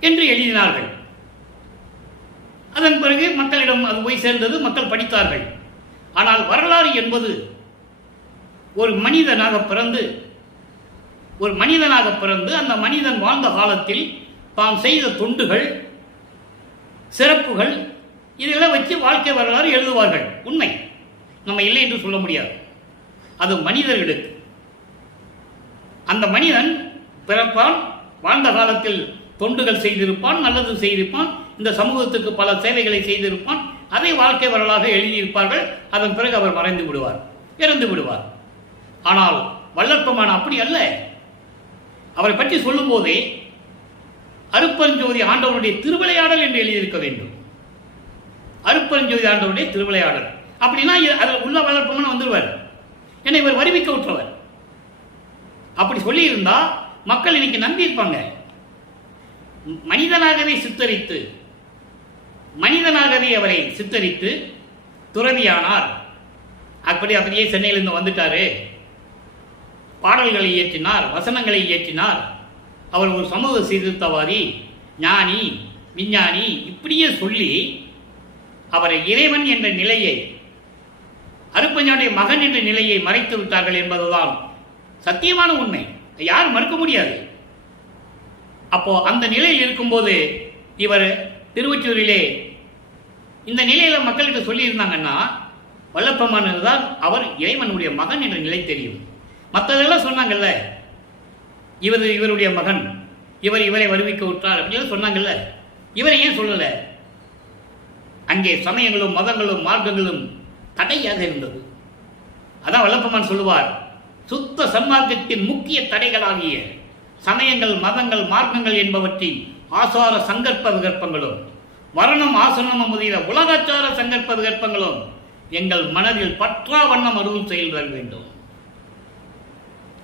என்று எழுதினார்கள். அதன் பிறகு மக்களிடம் அது போய் சேர்ந்தது, மக்கள் படித்தார்கள். ஆனால் வரலாறு என்பது ஒரு மனிதனாக பிறந்து அந்த மனிதன் வாழ்ந்த காலத்தில் தான் செய்த தொண்டுகள், சிறப்புகள், இதெல்லாம் வச்சு வாழ்க்கை வரலாறு எழுதுவார்கள். உண்மை, நம்ம இல்லை என்று சொல்ல முடியாது. அது மனிதர்களுக்கு. அந்த மனிதன் பிறப்பான், வாழ்ந்த காலத்தில் தொண்டுகள் செய்திருப்பான், நல்லது செய்திருப்பான், இந்த சமூகத்துக்கு பல சேவைகளை செய்திருப்பான். அதை வாழ்க்கை வரலாறு எழுதியிருப்பார்கள். அதன் பிறகு அவர் மறைந்து விடுவார், இறந்து விடுவார். ஆனால் வள்ளற்பெருமான் அப்படி அல்ல. அவரை பற்றி சொல்லும் போதே அருப்பெருஞ்சோதி ஆண்டவருடைய திருவிளையாடல் என்று எழுதியிருக்க வேண்டும். அருப்பெருஞ்சோதி ஆண்டவருடைய திருவிளையாடல் அப்படின்னா அதில் உள்ள வள்ளற்பெருமான் வந்துடுவார். என்னை இவர் வருவிக்க விட்டுறவர். அப்படி சொல்லி இருந்தா மக்கள் இன்னைக்கு நம்பியிருப்பாங்க. மனிதனாகவே அவரை சித்தரித்து துறவியானார். அப்படியே சென்னையிலிருந்து வந்துட்டாரு, பாடல்களை இயற்றினார், வசனங்களை இயற்றினார். அவர் ஒரு சமூக சீர்திருத்தவாதி, ஞானி, விஞ்ஞானி, இப்படியே சொல்லி அவரை இறைவன் என்ற நிலையை, அருப்பெருஞ்சோதியுடைய மகன் என்ற நிலையை மறைத்து விட்டார்கள் என்பதுதான் சத்தியமான உண்மை. யாரும் மறுக்க முடியாது. அப்போ அந்த நிலையில் இருக்கும்போது இவர் திருவொற்றியூரிலே இந்த நிலையில மக்களுக்கு சொல்லி இருந்தாங்கன்னா, வல்லப்பெருமான் தான் அவர் இறைவனுடைய மகன் என்ற நிலை தெரியும். மற்றதெல்லாம் சொன்னாங்கல்ல, இவருடைய மகன், இவரை வருவிக்க விட்டார் அப்படின்னு சொன்னாங்கல்ல, இவரை ஏன் சொல்லல? அங்கே சமயங்களும் மதங்களும் மார்க்கங்களும் தடையாக இருந்தது. அதான் வல்லப்பெருமான் சொல்லுவார், சுத்த சன்மார்க்கத்தின் முக்கிய தடைகளாகிய சமயங்கள், மதங்கள், மார்க்கங்கள் என்பவற்றின் ஆசார சங்கற்ப விகற்பங்களும், வரணம் ஆசனம் முதலிய உலகாச்சார சங்கற்ப விகற்பங்களும் எங்கள் மனதில் பற்றா வண்ணம் அருள் செயல்பட வேண்டும்.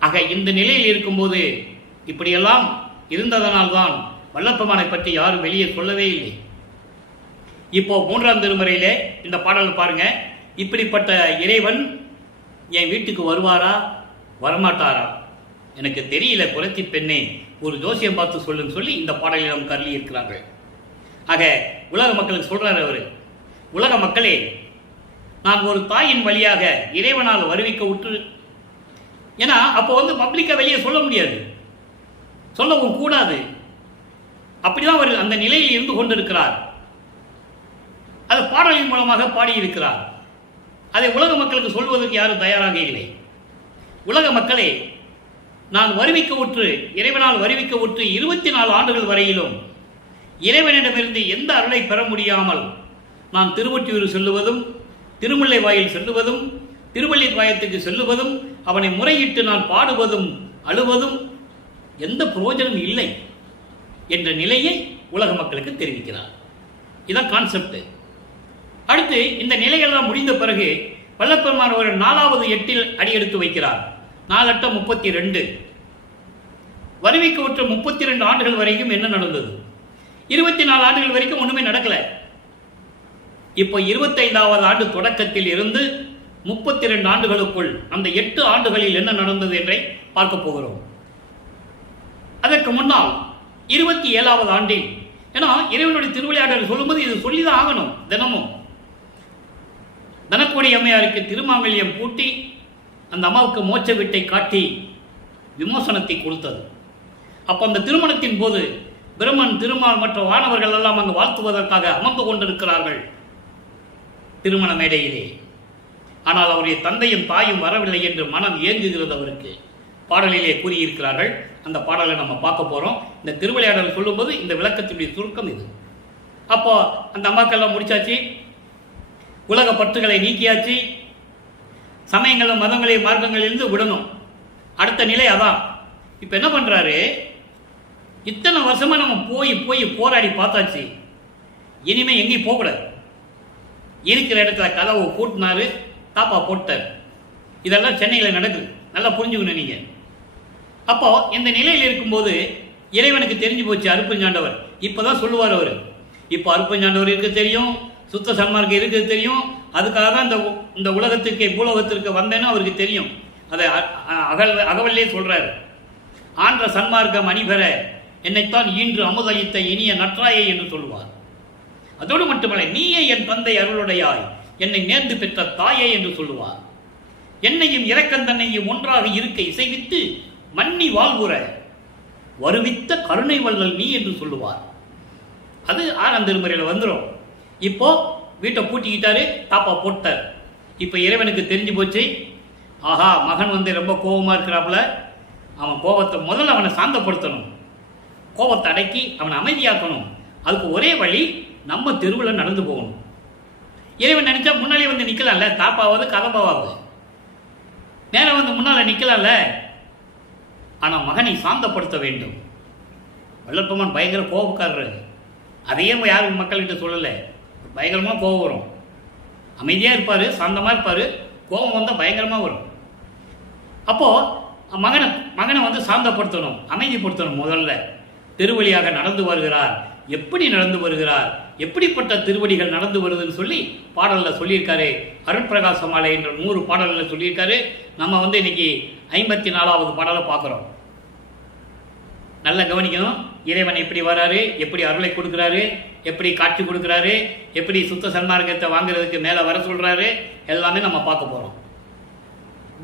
ஆக இந்த நிலையில் இருக்கும்போது இப்படியெல்லாம் இருந்ததனால்தான் வல்லப்பெருமானை பற்றி யாரும் வெளியே சொல்லவே இல்லை. இப்போ 3ஆம் திருமுறையிலே இந்த பாடல் பாருங்க. இப்படிப்பட்ட இறைவன் என் வீட்டுக்கு வருவாரா வரமாட்டாரா எனக்கு தெரியல, குரத்தி பெண்ணே, ஒரு ஜோசியம் பார்த்து சொல்லுன்னு சொல்லி இந்த பாடலிடம் கருளி இருக்கிறார்கள். ஆக உலக மக்களுக்கு சொல்றாரு அவரு, உலக மக்களே, நான் ஒரு தாயின் வழியாக இறைவனால் வருவிக்க விட்டு, ஏன்னா அப்போ பப்ளிக்கா வெளியே சொல்ல முடியாது, சொல்லவும் கூடாது. அப்படிதான் அவர் அந்த நிலையில் இருந்து கொண்டிருக்கிறார். அது பாடலின் மூலமாக பாடியிருக்கிறார். அதை உலக மக்களுக்கு சொல்வதற்கு யாரும் தயாராக இல்லை. உலக மக்களே, நான் வருவிக்க உற்று, இறைவனால் வருவிக்க உற்று 24 ஆண்டுகள் வரையிலும் இறைவனிடமிருந்து எந்த அருளை பெற முடியாமல் நான் திருவொற்றியூர் செல்லுவதும், திருமுல்லை வாயில் செல்லுவதும், திருவள்ளிவாயத்துக்கு செல்லுவதும், அவனை முறையிட்டு நான் பாடுவதும் அழுவதும் எந்த பிரயோஜனம் இல்லை. என்ற நிலையை உலக மக்களுக்கு தெரிவிக்கிறார். இதான் கான்செப்ட். அடுத்து இந்த நிலைகள்லாம் முடிந்த பிறகு வல்லபெருமான் ஒரு 4வது எட்டில் அடியெடுத்து வைக்கிறார். 4 8 32. வறுமைக்கு உற்ற 32 ஆண்டுகள் வரைக்கும் என்ன நடந்தது? 24 ஆண்டுகள் வரைக்கும் ஒண்ணுமே நடக்கல. இப்போ 25வது ஆண்டு தொடக்கத்தில் இருந்து 32 ஆண்டுகளுக்குள் அந்த 8 ஆண்டுகளில் என்ன நடந்தது என்றை பார்க்க போகிறோம். அதற்கு முன்னால் 27வது ஆண்டில், ஏன்னா இறைவனுடைய திருவிளையாடல் சொல்லும்போது இது சொல்லிதான் ஆகணும். தினமும் தனக்குடி அம்மையாருக்கு திருமாங்கல்யம் பூட்டி அந்த அம்மாவுக்கு மோட்ச வீட்டை காட்டி விமோசனத்தை கொடுத்தது. அப்ப அந்த திருமணத்தின் போது பிரம்மன், திருமால் மற்ற வானவர்கள் எல்லாம் அங்கு வாழ்த்துவதற்காக அமர்ந்து கொண்டிருக்கிறார்கள் திருமண மேடையிலே. ஆனால் அவருடைய தந்தையும் தாயும் வரவில்லை என்று மனம் ஏங்குகிறது அவருக்கு. பாடலிலே கூறியிருக்கிறார்கள். அந்த பாடலை நம்ம பார்க்க போறோம். இந்த திருவிளையாடல் சொல்லும்போது இந்த விளக்கத்தினுடைய சுருக்கம் இது. அப்போ அந்த அம்மாக்கெல்லாம் முடிச்சாச்சு, உலக பற்றுகளை நீக்கியாச்சு, சமயங்களும் மதங்களையும் மார்க்கங்களிலிருந்து விடணும். அடுத்த நிலை அதான். இப்ப என்ன பண்றாரு, இத்தனை வருஷமா நம்ம போய் போய் போராடி பார்த்தாச்சு, இனிமே எங்கேயும் போகக்கூடாது. இருக்கிற இடத்துல கதவை கூட்டினாரு, தாப்பா போட்டார். இதெல்லாம் சென்னையில் நடக்குது, நல்லா புரிஞ்சுக்கணும் நீங்க. அப்போ இந்த நிலையில் இருக்கும்போது இறைவனுக்கு தெரிஞ்சு போச்சு அருப்பஞ்சாண்டவர். இப்பதான் சொல்லுவார் அவரு. இப்போ அருப்பஞ்சாண்டவர் இருக்கு தெரியும், சுத்த சன்மார்க்கம் இருக்கு தெரியும். அதுக்காக தான் இந்த உலகத்திற்கு பூலோகத்திற்கு வந்தேன்னு அவருக்கு தெரியும். அதை அகவல்லே சொல்றாரு. ஆன்ற சன்மார்க்கம் அணிபெற என்னைத்தான் ஈன்று அமுதளித்த இனிய நற்றாயை என்று சொல்லுவார். அதோடு மட்டுமல்ல, நீயே என் தந்தை அருளுடையாய், என்னை நேர்ந்து பெற்ற தாயே என்று சொல்லுவார். என்னையும் இரக்கந்தன்னையும் ஒன்றாக இருக்க இசைவித்து மன்னி வாழ்வுற வருவித்த கருணை வள்ளல் நீ என்று சொல்லுவார். அது 6ஆம் திருமுறையில் வந்துடும். இப்போ வீட்டை பூட்டிக்கிட்டாரு, தாப்பா போட்டார். இப்போ இறைவனுக்கு தெரிஞ்சு போச்சு, ஆஹா மகன் வந்து ரொம்ப கோபமாக இருக்கிறாப்புல, அவன் கோபத்தை முதல்ல அவனை சாந்தப்படுத்தணும், கோபத்தை அடக்கி அவனை அமைதியாக்கணும். அதுக்கு ஒரே வழி, நம்ம தெருவில் நடந்து போகணும். இறைவன் நினைச்சா முன்னாலே வந்து நிற்கலாம்ல, தாப்பாவது கதம்பாவது நேரம் வந்து முன்னால் நிற்கலாம்ல. ஆனால் மகனை சாந்தப்படுத்த வேண்டும். வல்லபெருமான் பயங்கர கோபக்காரர். அதையே யாரும் மக்கள்கிட்ட சொல்லலை. பயங்கரமாக கோபம் வரும். அமைதியாக இருப்பார், சாந்தமாக இருப்பார். கோபம் வந்தால் பயங்கரமாக வரும். அப்போது மகனை வந்து சாந்தப்படுத்தணும், அமைதிப்படுத்தணும். முதல்ல திருவழியாக நடந்து வருகிறார். எப்படி நடந்து வருகிறார், எப்படிப்பட்ட திருவடிகள் நடந்து வருதுன்னு சொல்லி பாடலில் சொல்லியிருக்காரு. அருட்பிரகாச மாலை என்ற 100 பாடல்களில் சொல்லியிருக்காரு. நம்ம வந்து இன்னைக்கு 54வது பாடலை பார்க்குறோம். நல்லா கவனிக்கணும். இறைவன் எப்படி வராரு, எப்படி அருளை கொடுக்குறாரு, எப்படி காட்சி கொடுக்குறாரு, எப்படி சுத்த சன்மார்க்கத்தை வாங்குறதுக்கு மேலே வர சொல்றாரு, எல்லாமே நம்ம பார்க்க போறோம்.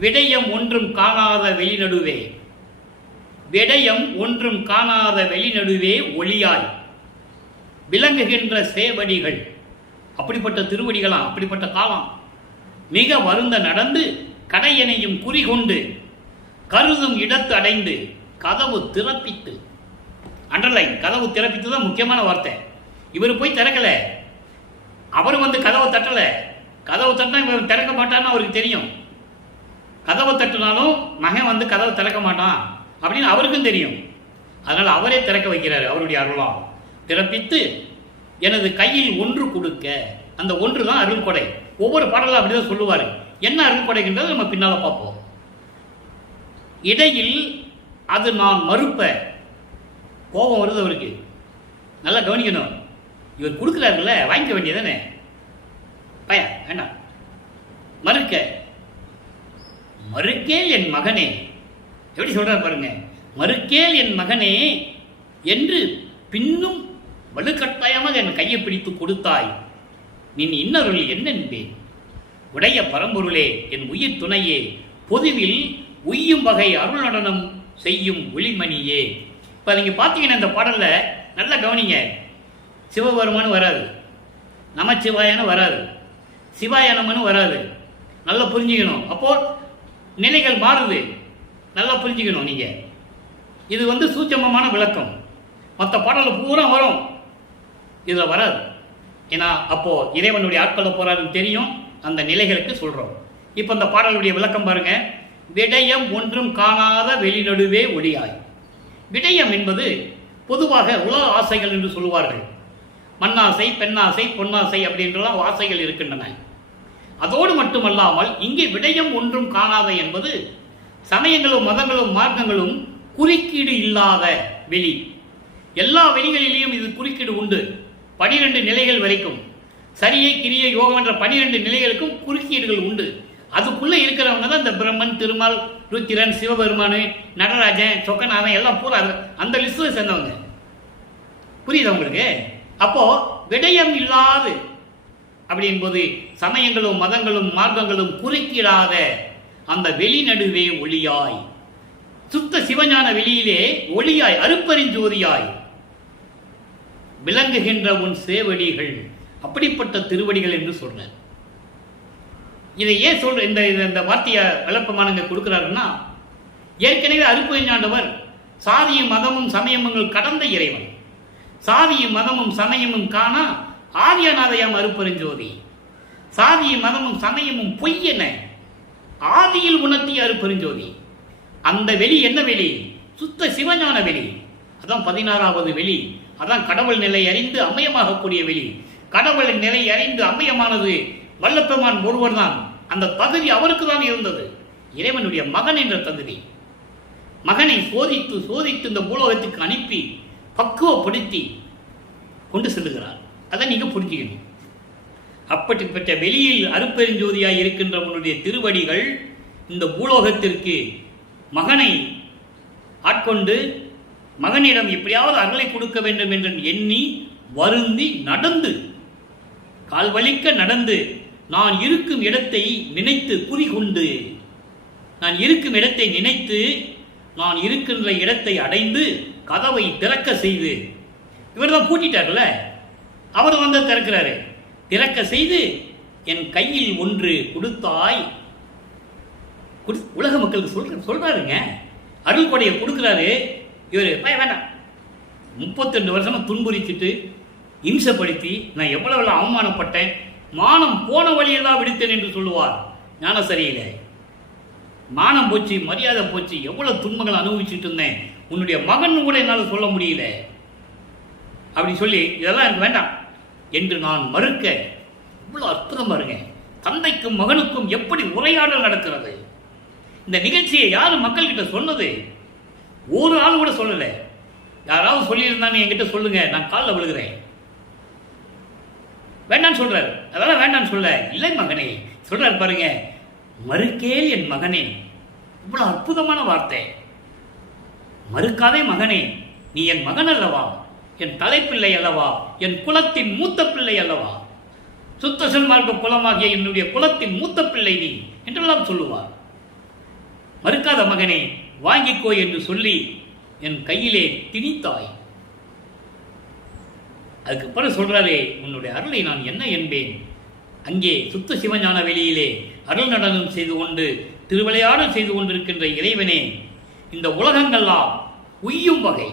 விடயம் ஒன்றும் காணாத வெளிநடுவே, விடயம் ஒன்றும் காணாத வெளிநடுவே ஒளியாய் விளங்குகின்ற சேவடிகள். அப்படிப்பட்ட திருவடிகளாம், அப்படிப்பட்ட காலம். மிக வருந்த நடந்து கடையனையும் குறிகொண்டு கருதும் இடத்து அடைந்து கதவு திறப்பித்து. அண்டர்லைன், கதவு திறப்பித்து தான் முக்கியமான வார்த்தை. இவர் போய் திறக்கல, அவர் வந்து கதவை தட்டல. கதவு தட்டினா இவர் திறக்க மாட்டான்னு அவருக்கு தெரியும். கதவை தட்டினாலும் மகன் வந்து கதவை திறக்க மாட்டான் அப்படின்னு அவருக்கும் தெரியும். அதனால அவரே திறக்க வைக்கிறாரு. அவருடைய அருளாம் திறப்பித்து எனது கையில் ஒன்று கொடுக்க. அந்த ஒன்று தான் அருள் கொடை. ஒவ்வொரு பாடலும் அப்படிதான் சொல்லுவாரு. என்ன அருள் கொடைகின்றது நம்ம பின்னால பார்ப்போம். இடையில் அது நான் மறுப்ப. கோபம் வருது அவருக்கு. நல்லா கவனிக்கணும். இவர் கொடுக்குறாருல்ல, வாங்கிக்க வேண்டியதானே. பய வேண்டாம். மறுக்க. மறுக்கேல் என் மகனே. எப்படி சொல்றாரு பாருங்க. மறுக்கேல் என் மகனே என்று பின்னும் வலுக்கட்டாயமாக என் கையை பிடித்து கொடுத்தாய். நின் இன்னருள் என்னென்பேன். உடைய பரம்பொருளே, என் உயிர் துணையே, பொதுவில் உய்யும் வகை அருள் நடனம் செய்யும் ஒளிமணியே. இப்போ நீங்க பார்த்தீங்கன்னா இந்த பாடல்ல நல்லா கவனிங்க. சிவபெருமானு வராது, நமச்சிவாயனு வராது, சிவாயனமனு வராது. நல்லா புரிஞ்சுக்கணும். அப்போ நிலைகள் மாறுது. நல்லா புரிஞ்சுக்கணும் நீங்க. இது வந்து சூட்சமமான விளக்கம். மற்ற பாடல் பூரா வரும், இதுல வராது. ஏன்னா அப்போ இறைவனுடைய ஆட்கள போறாருன்னு தெரியும். அந்த நிலைகளுக்கு சொல்றோம். இப்ப இந்த பாடலுடைய விளக்கம் பாருங்க. விடயம் ஒன்றும் காணாத வெளிநடுவே ஒளியாய். விடயம் என்பது பொதுவாக உலக ஆசைகள் என்று சொல்லுவார்கள். மண்ணாசை, பெண்ணாசை, பொன்னாசை அப்படின்றலாம் ஆசைகள் இருக்கின்றன. அதோடு மட்டுமல்லாமல் இங்கே விடயம் ஒன்றும் காணாத என்பது சமயங்களும் மதங்களும் மார்க்கங்களும் குறுக்கீடு இல்லாத வெளி. எல்லா வெளிகளிலேயும் இது குறுக்கீடு உண்டு. 12 நிலைகள் வரைக்கும் சரியை, கிரியை, யோகம் என்ற 12 நிலைகளுக்கும் குறுக்கீடுகள் உண்டு. அதுக்குள்ளே இருக்கிறவங்க தான் இந்த பிரம்மன், திருமால், ருத்திரன், சிவபெருமானு, நடராஜன், சொக்கநாதன் எல்லாம் பூரா அந்த லிஸ்ட்ல சேர்ந்தவங்க. புரியுது உங்களுக்கு? அப்போ விடயம் இல்லாது அப்படின்போது சமயங்களும் மதங்களும் மார்க்கங்களும் குறுக்கிடாத அந்த வெளிநடுவே ஒளியாய், சுத்த சிவஞான வெளியிலே ஒளியாய், அருப்பெருஞ்சோதியாய் விளங்குகின்ற உன் சேவடிகள், அப்படிப்பட்ட திருவடிகள் என்று சொல்றார். இதை ஏன் சொல்ற இந்த வார்த்தையை விளப்பமானங்க கொடுக்கிறாருன்னா, ஏற்கனவே அருட்பெருஞ்ஞாண்டவர் சாதியும் மதமும் சமயமும் கடந்த இறைவன். சாதியும் மதமும் சமயமும் காணா ஆதியநாதயாம் அருட்பெருஞ்சோதி. சாதியும் மதமும் சமயமும் பொய்யென ஆதியில் உணர்த்திய அருட்பெருஞ்சோதி. அந்த வெளி என்ன வெளி? சுத்த சிவஞான வெளி. அதான் 16வது வெளி. அதான் கடவுள் நிலை அறிந்து அம்மயமாகக்கூடிய வெளி. கடவுள் நிலை அறிந்து அம்மயமானது வல்லப்பெருமான் ஒருவர் தான். அந்த தகுதி அவருக்கு தான் இருந்தது. இறைவனுடைய மகன் என்ற தகுதி. மகனை சோதித்து சோதித்து இந்த பூலோகத்துக்கு அனுப்பி பக்குவப்படுத்தி கொண்டு செல்லுகிறார். அதை நீங்க புரிஞ்சுக்கணும். அப்படிப்பட்ட வெளியில் அருட்பெருஞ்சோதியாய் இருக்கின்ற உன்னுடைய திருவடிகள் இந்த பூலோகத்திற்கு மகனை ஆட்கொண்டு மகனிடம் எப்படியாவது அருளை கொடுக்க வேண்டும் என்று எண்ணி வருந்தி நடந்து, கால்வலிக்க நடந்து, நான் இருக்கும் இடத்தை நினைத்து குறிகொண்டு, நான் இருக்கும் இடத்தை நினைத்து, நான் இருக்கின்ற இடத்தை அடைந்து கதவை திறக்க செய்து, இவர் தான் பூட்டிட்டார்ல, அவர் வந்து திறக்கிறாரு. திறக்க செய்து என் கையில் ஒன்று கொடுத்தாய். உலக மக்களுக்கு சொல்றாருங்க. அருள் கொடையை கொடுக்கிறாரு. இவர் வேண்டாம், 32 வருஷமா துன்புரிச்சிட்டு இம்சப்படுத்தி நான் எவ்வளவு அவமானப்பட்டேன், மானம் போன வழியெல்லாம் விடுத்தேன் என்று சொல்லுவார். ஞான சரியில்ல, மானம் போச்சு, மரியாதை போச்சு, எவ்வளவு துன்பங்கள் அனுபவிச்சுட்டு இருந்தேன், உன்னுடைய மகன் கூட என்னால் சொல்ல முடியல அப்படி சொல்லி இதெல்லாம் எனக்கு வேண்டாம் என்று நான் மறுக்க, இவ்வளவு அற்புதம் பாருங்க. தந்தைக்கும் மகனுக்கும் எப்படி உரையாடல் நடக்கிறது. இந்த நிகழ்ச்சியை யாரு மக்கள் கிட்ட சொன்னது? ஒரு ஆள் கூட சொல்லல. யாராவது சொல்லியிருந்தான்னு என்கிட்ட சொல்லுங்க, நான் காலில் விழுகிறேன். வேண்டான்னு சொல்றாரு. அதெல்லாம் வேண்டான்னு சொல்ல இல்லை மகனே சொல்றாரு பாருங்க. மறுக்கேல் என் மகனே, இவ்வளவு அற்புதமான வார்த்தை. மறுக்காதே மகனே, நீ என் மகன் அல்லவா, என் தலைப்பிள்ளை அல்லவா, என் குலத்தின் மூத்த பிள்ளை அல்லவா, சுத்த சன்மார்க்க குலமாகிய என்னுடைய குலத்தின் மூத்த பிள்ளை நீ என்றெல்லாம் சொல்லுவார். மறுக்காத மகனே வாங்கிக்கோ என்று சொல்லி என் கையிலே திணித்தாய். அதுக்கு பிறகு சொல்றாரே, உன்னுடைய அருளை நான் என்ன என்பேன். அங்கே சுத்த சிவஞான வெளியிலே அருள் நடனம் செய்து கொண்டு திருவிளையாடல் செய்து கொண்டிருக்கின்ற இறைவனே, இந்த உலகங்கள்லாம் உய்யும் வகை,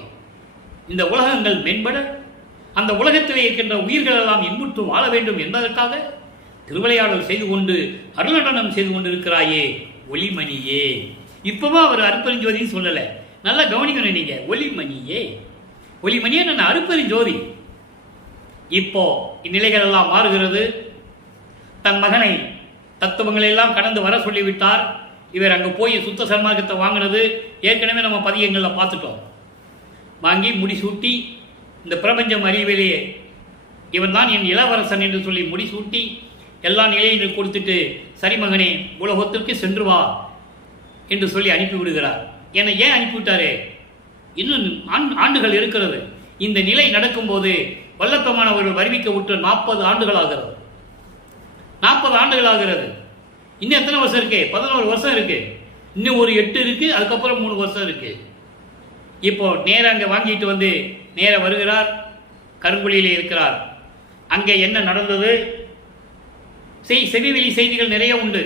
இந்த உலகங்கள் மேம்பட, அந்த உலகத்திலே இருக்கின்ற உயிர்கள் எல்லாம் இன்புற்று வாழ வேண்டும் என்பதற்காக திருவிளையாடல் செய்து கொண்டு அருள் நடனம் செய்து கொண்டிருக்கிறாயே ஒளிமணியே. இப்பவும் அவர் அருட்பெருஞ்சோதின்னு சொல்லல, நல்லா கவனிக்கணும் நீங்க. ஒளிமணியே, ஒளிமணியே நான் அருட்பெருஞ்சோதி. இப்போ இந்நிலைகள் எல்லாம் மாறுகிறது. தன் மகனை தத்துவங்களை எல்லாம் கடந்து வர சொல்லிவிட்டார். இவர் அங்கே போய் சுத்த சன்மார்க்கத்தை வாங்கினது ஏற்கனவே நம்ம பதியங்களில் பார்த்துட்டோம். வாங்கி முடிசூட்டி இந்த பிரபஞ்சம் அறிவிலேயே இவன் தான் என் இளவரசன் என்று சொல்லி முடிசூட்டி எல்லா நிலையையும் கொடுத்துட்டு, சரி மகனே உலகத்திற்கு சென்று வா என்று சொல்லி அனுப்பிவிடுகிறார். என்னை ஏன் அனுப்பிவிட்டாரே? இன்னும் ஆண்டுகள் இருக்கிறது. இந்த நிலை நடக்கும்போது வல்லப்பெருமானவர்கள் வருவிக்க விட்டு 40 ஆண்டுகள் ஆகிறது. 40 ஆண்டுகள் ஆகிறது. இன்னும் எத்தனை வருஷம் இருக்கு? 11 வருஷம் இருக்கு. இன்னும் ஒரு 8 இருக்கு. அதுக்கப்புறம் 3 வருஷம் இருக்கு. இப்போ நேர அங்கே வாங்கிட்டு வந்து நேர வருகிறார். கருங்குழியிலே இருக்கிறார். அங்கே என்ன நடந்தது? செவிவெளி செய்திகள் நிறைய உண்டு.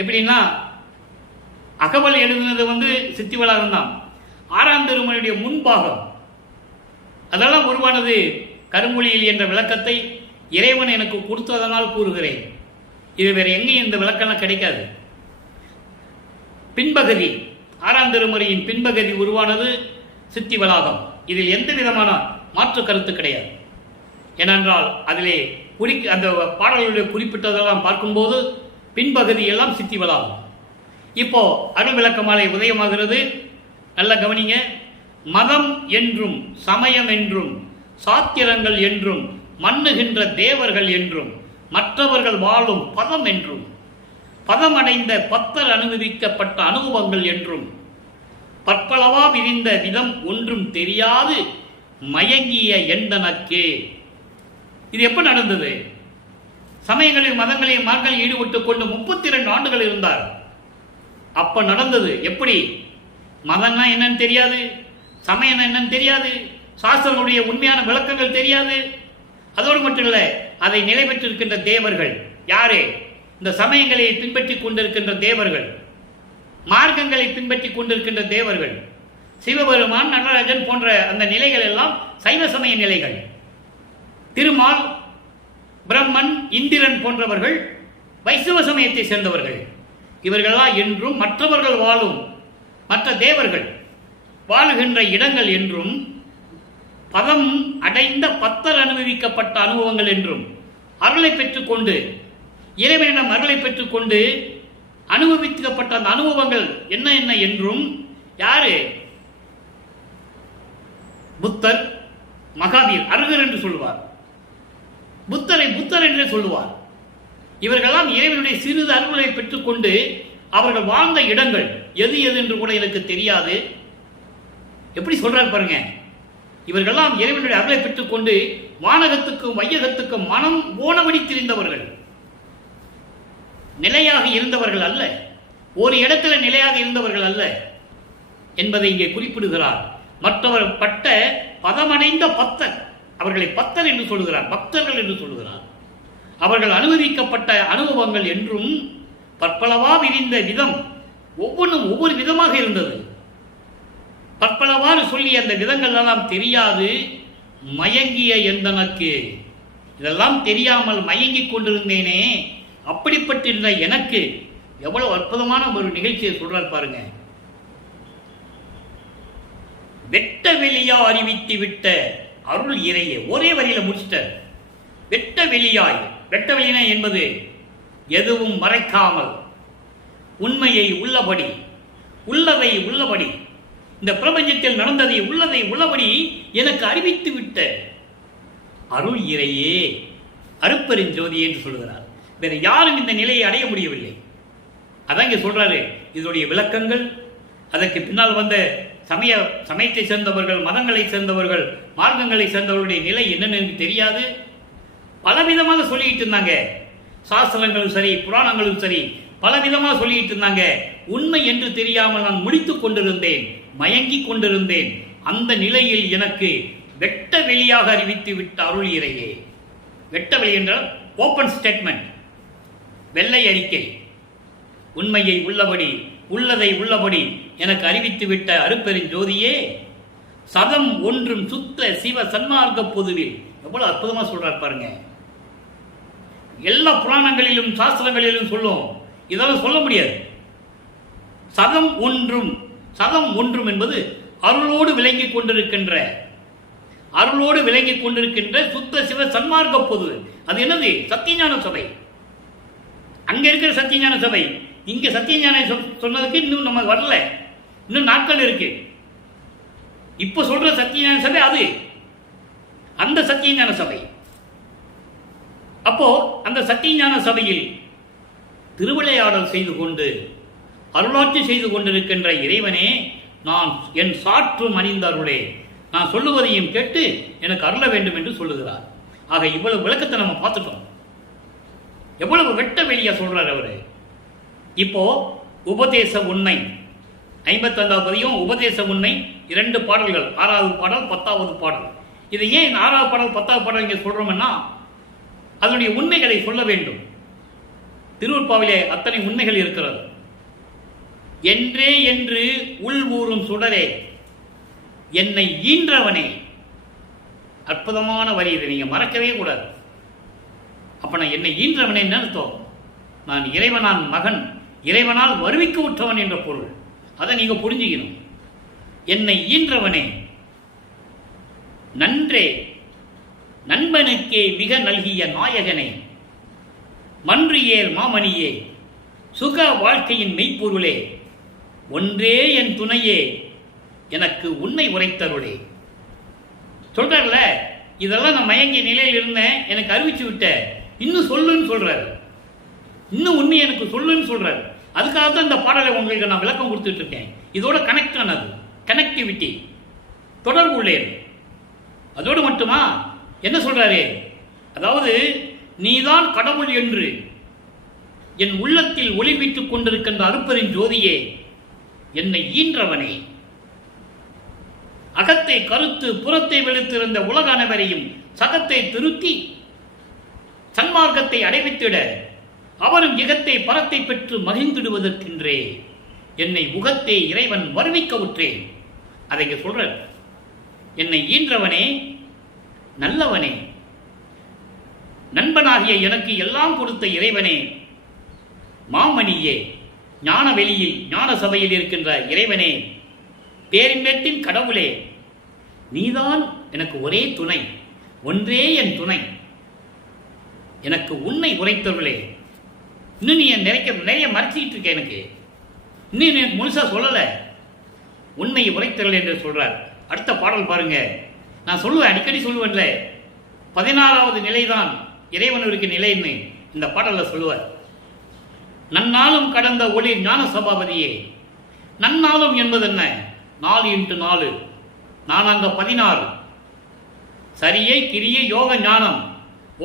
எப்படின்னா, அகவல் எழுதுனது சித்திவளாகம் தான். 6ஆம் திருமுறையுடைய முன்பாகம் அதெல்லாம் உருவானது கருங்குழியில் என்ற விளக்கத்தை இறைவன் எனக்கு கொடுத்ததனால் கூறுகிறேன். இது வேற எங்கேயும் இந்த விளக்கம்லாம் கிடைக்காது. பின்பகுதி 6ஆம் திருமுறையின் பின்பகுதி உருவானது சித்தி வளாகம். இதில் எந்த விதமான மாற்று கருத்து கிடையாது. ஏனென்றால் அதிலே அந்த பாடல்களுடைய குறிப்பிட்டதெல்லாம் பார்க்கும்போது பின்பகுதி எல்லாம் சித்திவளாகும். இப்போ அருள் விளக்கமாலை உதயமாகிறது. நல்ல கவனிங்க. மதம் என்றும் சமயம் என்றும் சாத்திரங்கள் என்றும் மன்னுகின்ற தேவர்கள் என்றும் மற்றவர்கள் வாழும் பதம் என்றும் பதமடைந்த பத்தர் அனுமதிக்கப்பட்ட அனுபவங்கள் என்றும் பற்பளவா விரிந்த விதம் ஒன்றும் தெரியாது மயங்கிய எண்டனக்கே. இது எப்ப நடந்தது? சமயங்களையும் மதங்களையும் மார்க்களையும் ஈடுபட்டுக் கொண்டு 32 ஆண்டுகள் இருந்தார். அப்ப நடந்தது. எப்படி? மதம்னா என்னன்னு தெரியாது, சமயம் என்னன்னு தெரியாது, சாஸ்திரங்களுடைய உண்மையான விளக்கங்கள் தெரியாது. அதோடு மட்டும் இல்லை, அதை நிலை பெற்றிருக்கின்ற தேவர்கள் யாரு? இந்த சமயங்களை பின்பற்றி கொண்டிருக்கின்ற தேவர்கள், மார்க்கங்களை பின்பற்றி கொண்டிருக்கின்ற தேவர்கள், சிவபெருமான், நடராஜன் போன்ற அந்த நிலைகள் எல்லாம் சைவ சமய நிலைகள். திருமால், பிரம்மன், இந்திரன் போன்றவர்கள் வைஷ்ணவ சமயத்தை சேர்ந்தவர்கள். இவர்களெல்லாம் என்றும் மற்றவர்கள் வாழும் மற்ற தேவர்கள் வாழுகின்ற இடங்கள் என்றும் பதம் அடைந்த பத்தர் அனுபவிக்கப்பட்ட அனுபவங்கள் என்றும் அருளை பெற்றுக்கொண்டு இறைவனிடம் அருளை பெற்றுக்கொண்டு அனுபவிக்கப்பட்ட அந்த அனுபவங்கள் என்ன என்ன என்றும் யாரு? புத்தர், மகாவீர், அருகர் என்று சொல்லுவார். புத்தரை புத்தர் என்று சொல்லுவார். இவர்களெல்லாம் இறைவனுடைய சிறிது அருளை பெற்றுக்கொண்டு அவர்கள் வாழ்ந்த இடங்கள் எது எது என்று கூட எனக்கு தெரியாது. எப்படி சொல்றார் பாருங்க. இவர்களெல்லாம் இறைவனுடைய அருளை பெற்றுக்கொண்டு வானகத்துக்கும் வையகத்துக்கும் மனம் போனபடி திரிந்தவர்கள், நிலையாக இருந்தவர்கள் அல்ல, ஒரு இடத்துல நிலையாக இருந்தவர்கள் அல்ல என்பதை இங்கே குறிப்பிடுகிறார். மற்றவர் பட்ட பதமடைந்த பத்தர், அவர்களை பத்தர் என்று சொல்லுகிறார், பக்தர்கள் என்று சொல்லுகிறார். அவர்கள் அனுமதிக்கப்பட்ட அனுபவங்கள் என்றும் பற்பளவா விரிந்த விதம் ஒவ்வொன்றும் ஒவ்வொரு விதமாக இருந்தது. பற்பளவாறு சொல்லி அந்த விதங்கள் எல்லாம் தெரியாது மயங்கிய எந்தனக்கு. இதெல்லாம் தெரியாமல் மயங்கிக் கொண்டிருந்தேனே, அப்படிப்பட்டிருந்த எனக்கு எவ்வளவு அற்புதமான ஒரு நிகழ்ச்சியை சொல்றார் பாருங்க. வெட்ட வெளியா அறிவித்து விட்ட அருள் இறையே. ஒரே வரியில முடிச்சிட்டார். வெட்ட வெளியாய். வெட்ட வெளியின என்பது எதுவும் மறைக்காமல் உண்மையை உள்ளபடி, உள்ளதை உள்ளபடி, இந்த பிரபஞ்சத்தில் நடந்ததை உள்ளதை உள்ளபடி எனக்கு அறிவித்து விட்ட அருள் இறையே, அருட்பெருஞ்சோதி என்று சொல்கிறார். வேற யாரும் இந்த நிலையை அடைய முடியவில்லை. அதான் இங்க சொல்றாரு. இதனுடைய விளக்கங்கள், அதற்கு பின்னால் வந்த சமயத்தை சேர்ந்தவர்கள், மதங்களை சேர்ந்தவர்கள், மார்க்கங்களை சேர்ந்தவர்களுடைய நிலை என்னன்னு தெரியாது. பலவிதமாக சொல்லிட்டு இருந்தாங்க. சாஸ்திரங்களும் சரி, புராணங்களும் சரி, பலவிதமாக சொல்லிட்டு இருந்தாங்க. உண்மை என்று தெரியாமல் நான் முடித்துக் கொண்டிருந்தேன், மயங்கிக் கொண்டிருந்தேன். அந்த நிலையில் எனக்கு வெட்ட வெளியாக அறிவித்து விட்ட அருள் இறையே. வெட்ட வெளி என்றால் ஓபன் ஸ்டேட்மெண்ட், வெள்ளை அறிக்கை. உண்மையை உள்ளபடி, உள்ளதை உள்ளபடி எனக்கு அறிவித்து விட்ட அருட்பெருஞ்சோதியே, சதம் ஒன்றும் சுத்த சிவ சன்மார்க்க பொதுவில். எவ்வளவு அற்புதமா சொல்றார் பாருங்க. எல்லா புராணங்களிலும் சாஸ்திரங்களிலும் சொல்லும், இதெல்லாம் சொல்ல முடியாது. சதம் ஒன்றும், சதம் ஒன்றும் என்பது அருளோடு விளங்கிக் கொண்டிருக்கின்ற, அருளோடு விளங்கிக் கொண்டிருக்கின்ற சுத்த சிவ சன்மார்க்க பொது. அது என்னது? சத்தியஞான சபை. அங்க இருக்கிற சத்தியஞான சபை. இங்க சத்தியஞான சொன்னதுக்கு இன்னும் நம்ம வரல, இன்னும் நாட்கள் இருக்கு. இப்ப சொல்ற சத்தியஞான சபை அது, அந்த சத்தியஞான சபை. அப்போ அந்த சத்தியஞான சபையில் திருவிளையாடல் செய்து கொண்டு அருளாட்சி செய்து கொண்டிருக்கின்ற இறைவனே, நான் என் சாற்றும் அறிந்த அருளே, நான் சொல்லுவதையும் கேட்டு எனக்கு அருள வேண்டும் என்று சொல்லுகிறார். ஆக இவ்வளவு விளக்கத்தை நம்ம பார்த்துட்டோம். எவ்வளவு வெட்ட வெளியா சொல்றார் அவரு. இப்போ உபதேச உண்மை 55வது பதியம், உபதேச உண்மை 2 பாடல்கள், 6வது பாடல் 10வது பாடல். இது ஏன் 6வது பாடல் 10வது பாடல் இங்கே சொல்றோம்னா, அதனுடைய உண்மைகளை சொல்ல வேண்டும். திருவருட்பாவிலே அத்தனை உண்மைகள் இருக்கிறது. என்றே என்று உள் ஊறும் சுடரே, என்னை ஈன்றவனே. அற்புதமான வரி. இதை நீங்க மறக்கவே கூடாது. அப்ப நான் என்னை ஈன்றவனே அர்த்தம், நான் இறைவனான் மகன், இறைவனால் வருவிக்க உற்றவன் என்ற பொருள். அதை நீங்க புரிஞ்சுக்கணும். என்னை ஈன்றவனே, அன்றே நண்பனுக்கே மிக நல்கிய நாயகனே, மன்றியேல் மாமணியே, சுக வாழ்க்கையின் மெய்ப்பொருளே, ஒன்றே என் துணையே, எனக்கு உன்னை உரைத்தருளே. சொல்றாருல, இதெல்லாம் நான் மயங்கிய நிலையில் இருந்தேன், எனக்கு அறிவிச்சு விட்ட, இன்னும் சொல்லுன்னு சொல்றாரு, இன்னும் உண்மை எனக்கு சொல்லுன்னு சொல்றாரு. அதுக்காக தான் இந்த பாடலை உங்களுக்கு நான் விளக்கம் கொடுத்துட்டு இருக்கேன். இதோட கனெக்ட் ஆனது, கனெக்டிவிட்டி, தொடர்பு உள்ளேன். அதோடு மட்டுமா என்ன சொல்றாரு? அதாவது நீதான் கடவுள் என்று என் உள்ளத்தில் ஒளிவிட்டுக் கொண்டிருக்கின்ற அருப்பரின் ஜோதியே, என்னை ஈன்றவனே, அகத்தை கருத்து புறத்தை வெளுத்திருந்த உலக அனைவரையும் சகத்தை திருத்தி சன்மார்க்கத்தை அடைவித்திட அவரும் இகத்தை பரத்தை பெற்று மகிழ்ந்திடுவதற்கென்றே என்னை உகத்தே இறைவன் வருவிக்க உற்றேன். அதை இங்க சொல்ற, என்னை ஈன்றவனே, நல்லவனே, நண்பனாகிய எனக்கு எல்லாம் கொடுத்த இறைவனே, மாமணியே, ஞான வெளியில் ஞான சபையில் இருக்கின்ற இறைவனே, பேரின்பத்தின் கடவுளே, நீதான் எனக்கு ஒரே துணை, ஒன்றே என் துணை, எனக்கு உன்னை உரைத்தவர்களே. இன்னும் நீ நிறைய மறைச்சிக்கிட்டு இருக்க, எனக்கு இன்னும் எனக்கு முழுசா சொல்லல, உன்னை உரைத்தவர்கள் என்று சொல்றார். அடுத்த பாடல் பாருங்க. நான் சொல்லுவேன், அடிக்கடி சொல்லுவேன்ல, 16வது நிலைதான் இறைவனுக்கு நிலைன்னு இந்த பாடல்ல சொல்லுவார். நன்னாலும் கடந்த ஒளி ஞான சபாபதியே. நன்னாலும் என்பது என்ன? 4 × 4 நானாங்க 16. சரியை கிரியை யோக ஞானம்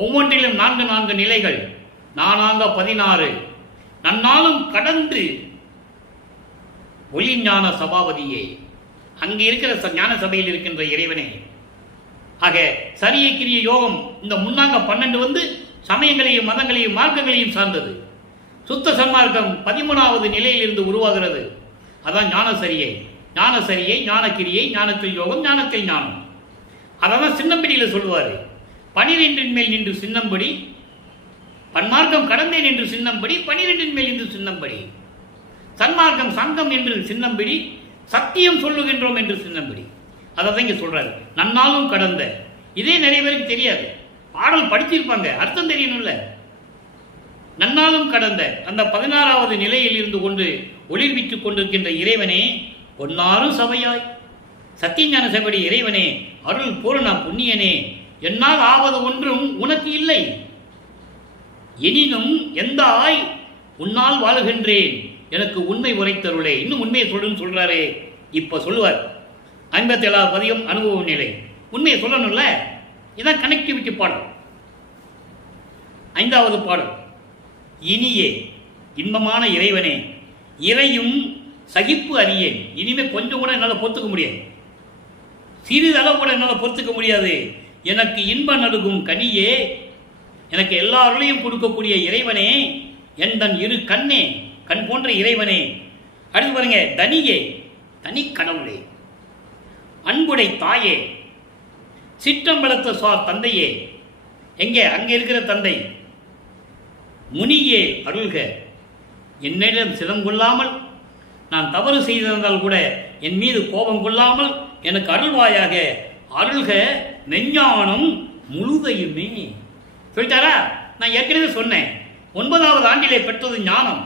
ஒவ்வொன்றிலும் 4 நிலைகள், நானாங்க 16. நன்னாலும் கடந்து ஒளி ஞான சபாபதியே, அங்கே இருக்கிற ஞான சபையில் இருக்கின்ற இறைவனே. ஆக சரியை கிரிய யோகம் இந்த முன்னாங்க 12 வந்து சமயங்களையும் மதங்களையும் மார்க்கங்களையும் சார்ந்தது. சுத்த சன்மார்க்கம் 13வது நிலையில் இருந்து உருவாகிறது. அதான் ஞான சரியை, ஞான சரியை, ஞான கிரியை, ஞானத்தில் யோகம், ஞானத்தில் ஞானம். அதான் சின்னம்படியில் சொல்லுவார். 12 மேல் நின்று சின்னம்படி, பன்மார்க்கம் கடந்தேன் என்று சின்னம்படி, 12 மேல் நின்று சின்னம்படி, சன்மார்க்கம் சங்கம் என்று சின்னம்படி, சத்தியம் சொல்லுகின்றோம் என்று சின்னம்படி. அதை தான் இங்க சொல்றாரு. நன்னாலும் கடந்த, இதே நிறைய பேருக்கு தெரியாது. பாடல் படிச்சிருப்பாங்க, அர்த்தம் தெரியணும்ல. நன்னாலும் கடந்த அந்த 16வது நிலையில் இருந்து கொண்டு ஒளிர்விட்டுக் கொண்டிருக்கின்ற இறைவனே, பொன்னாரும் சபையாய் சத்தியஞான சபடி இறைவனே, அருள் பூரண புண்ணியனே, என்னால் ஆவது ஒன்றும் உனக்கு இல்லை, எனினும் எந்த ஆய் உன்னால் வாழ்கின்றேன், எனக்கு உண்மை உரைத்தருளே. இன்னும் உண்மையை சொல்லுன்னு சொல்றாரே. இப்ப சொல்லுவார் 57வது பதிகம் அனுபவ நிலை. உண்மையை சொல்லணும்ல, இதான் கனெக்டிவிட்டி பாடல். 5வது பாடல், இனியே இன்பமான இறைவனே, இறையும் சகிப்பு அறியேன். இனிமே கொஞ்சம் கூட என்னால் பொறுத்துக்க முடியாது, சிறிதளவு கூட என்னால் பொறுத்துக்க முடியாது. எனக்கு இன்ப நடுகும் கனியே, எனக்கு எல்லா அருளையும் கொடுக்கக்கூடிய இறைவனே, என் தன் இரு கண்ணே, கண் போன்ற இறைவனே. அடுத்து பாருங்க, தனியே, தனி கடவுளே, அன்புடை தாயே, சிற்றம்பலத்த சார் தந்தையே. எங்கே? அங்கே இருக்கிற தந்தை. முனியே அருள்க, என்னிடம் சினம் கொள்ளாமல், நான் தவறு செய்திருந்தால் கூட என் மீது கோபம் கொள்ளாமல் எனக்கு அருள்வாயாக, அருள்க மெஞ்ஞானம் முழுதையுமே. சொல்லிட்டாரா? நான் ஏற்கனவே சொன்னேன், 9வது ஆண்டிலே பெற்றது ஞானம்,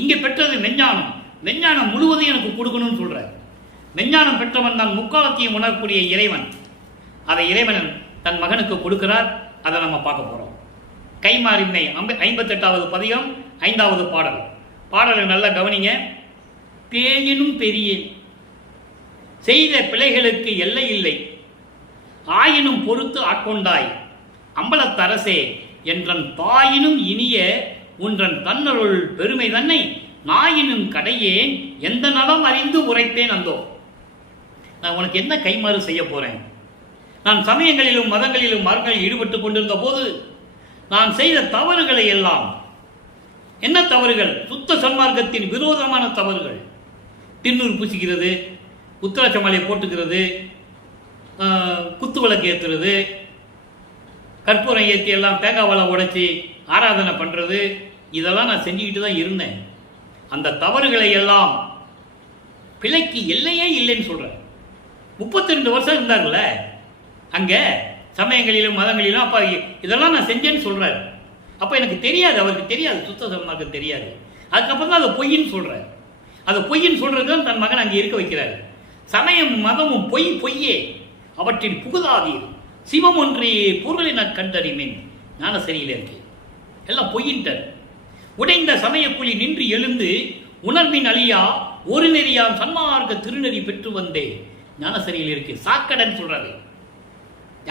இங்கே பெற்றது மெஞ்ஞானம். மெஞ்ஞானம் முழுவதும் எனக்கு கொடுக்கணும்னு சொல்ற. மெஞ்ஞானம் பெற்றவன் தான் முக்காலத்தையும் உணரக்கூடிய இறைவன். அதை இறைவன் தன் மகனுக்கு கொடுக்கிறார். அதை நம்ம பார்க்க போறோம். கைமாறின்மை 58வது பதிகம் 5வது பாடல். பாடலை நல்லா கவனிங்க. பேயினும் பெரிய செய்த பிழைகளுக்கு எல்லை இல்லை, ஆயினும் பொறுத்து ஆட்கொண்டாய் அம்பலத்தரசே, என்றன் தாயினும் இனிய உன்றன் தன்னருள் பெருமை தன்னை நாயினும் கடையேன் எந்த நலம் அறிந்து உரைப்பேன். அந்தோ, நான் உனக்கு என்ன கைமாறு செய்ய போறேன்? நான் சமயங்களிலும் மதங்களிலும் மார்க்கங்களில் ஈடுபட்டு கொண்டிருந்த போது நான் செய்த தவறுகளை எல்லாம், என்ன தவறுகள்? சுத்த சன்மார்க்கத்தின் விரோதமான தவறுகள். திருநூறு பூசிக்கிறது, உத்தராட்ச மாலையை போட்டுக்கிறது, குத்து விளக்கு ஏற்றுறது, கற்பூரம் ஏற்றி எல்லாம் தேங்காய் வலை உடைச்சி ஆராதனை பண்ணுறது, இதெல்லாம் நான் செஞ்சுக்கிட்டு தான் இருந்தேன். அந்த தவறுகளை எல்லாம், பிழைக்கு எல்லையே இல்லைன்னு சொல்கிறேன். 32 வருஷம் இருந்தாங்கல்ல, அங்கே சமயங்களிலும் மதங்களிலும் அப்போ இதெல்லாம் நான் செஞ்சேன்னு சொல்கிறார். அப்போ எனக்கு தெரியாது, அவருக்கு தெரியாது, சுத்த சன்மார்க்கம் தெரியாது. அதுக்கப்புறம் தான் அதை பொய்ன்னு சொல்கிறார். அதை பொய்ன்னு சொல்கிறது தான் தன் மகன் அங்கே இருக்க வைக்கிறார். சமயம் மதமும் பொய் பொய்யே, அவற்றின் புகுதாதீர் சிவம் ஒன்றே பொருளின கண்டறிமேன். ஞான சரியில் இருக்கு, எல்லாம் பொய்யின்ட்டார். உடைந்த சமயக்குழி நின்று எழுந்து உணர்வின் அழியா ஒரு நெறியாம் சன்மார்க்க திருநெறி பெற்று வந்தே. ஞான சரியில் இருக்கு, சாக்கடன் சொல்றாரு,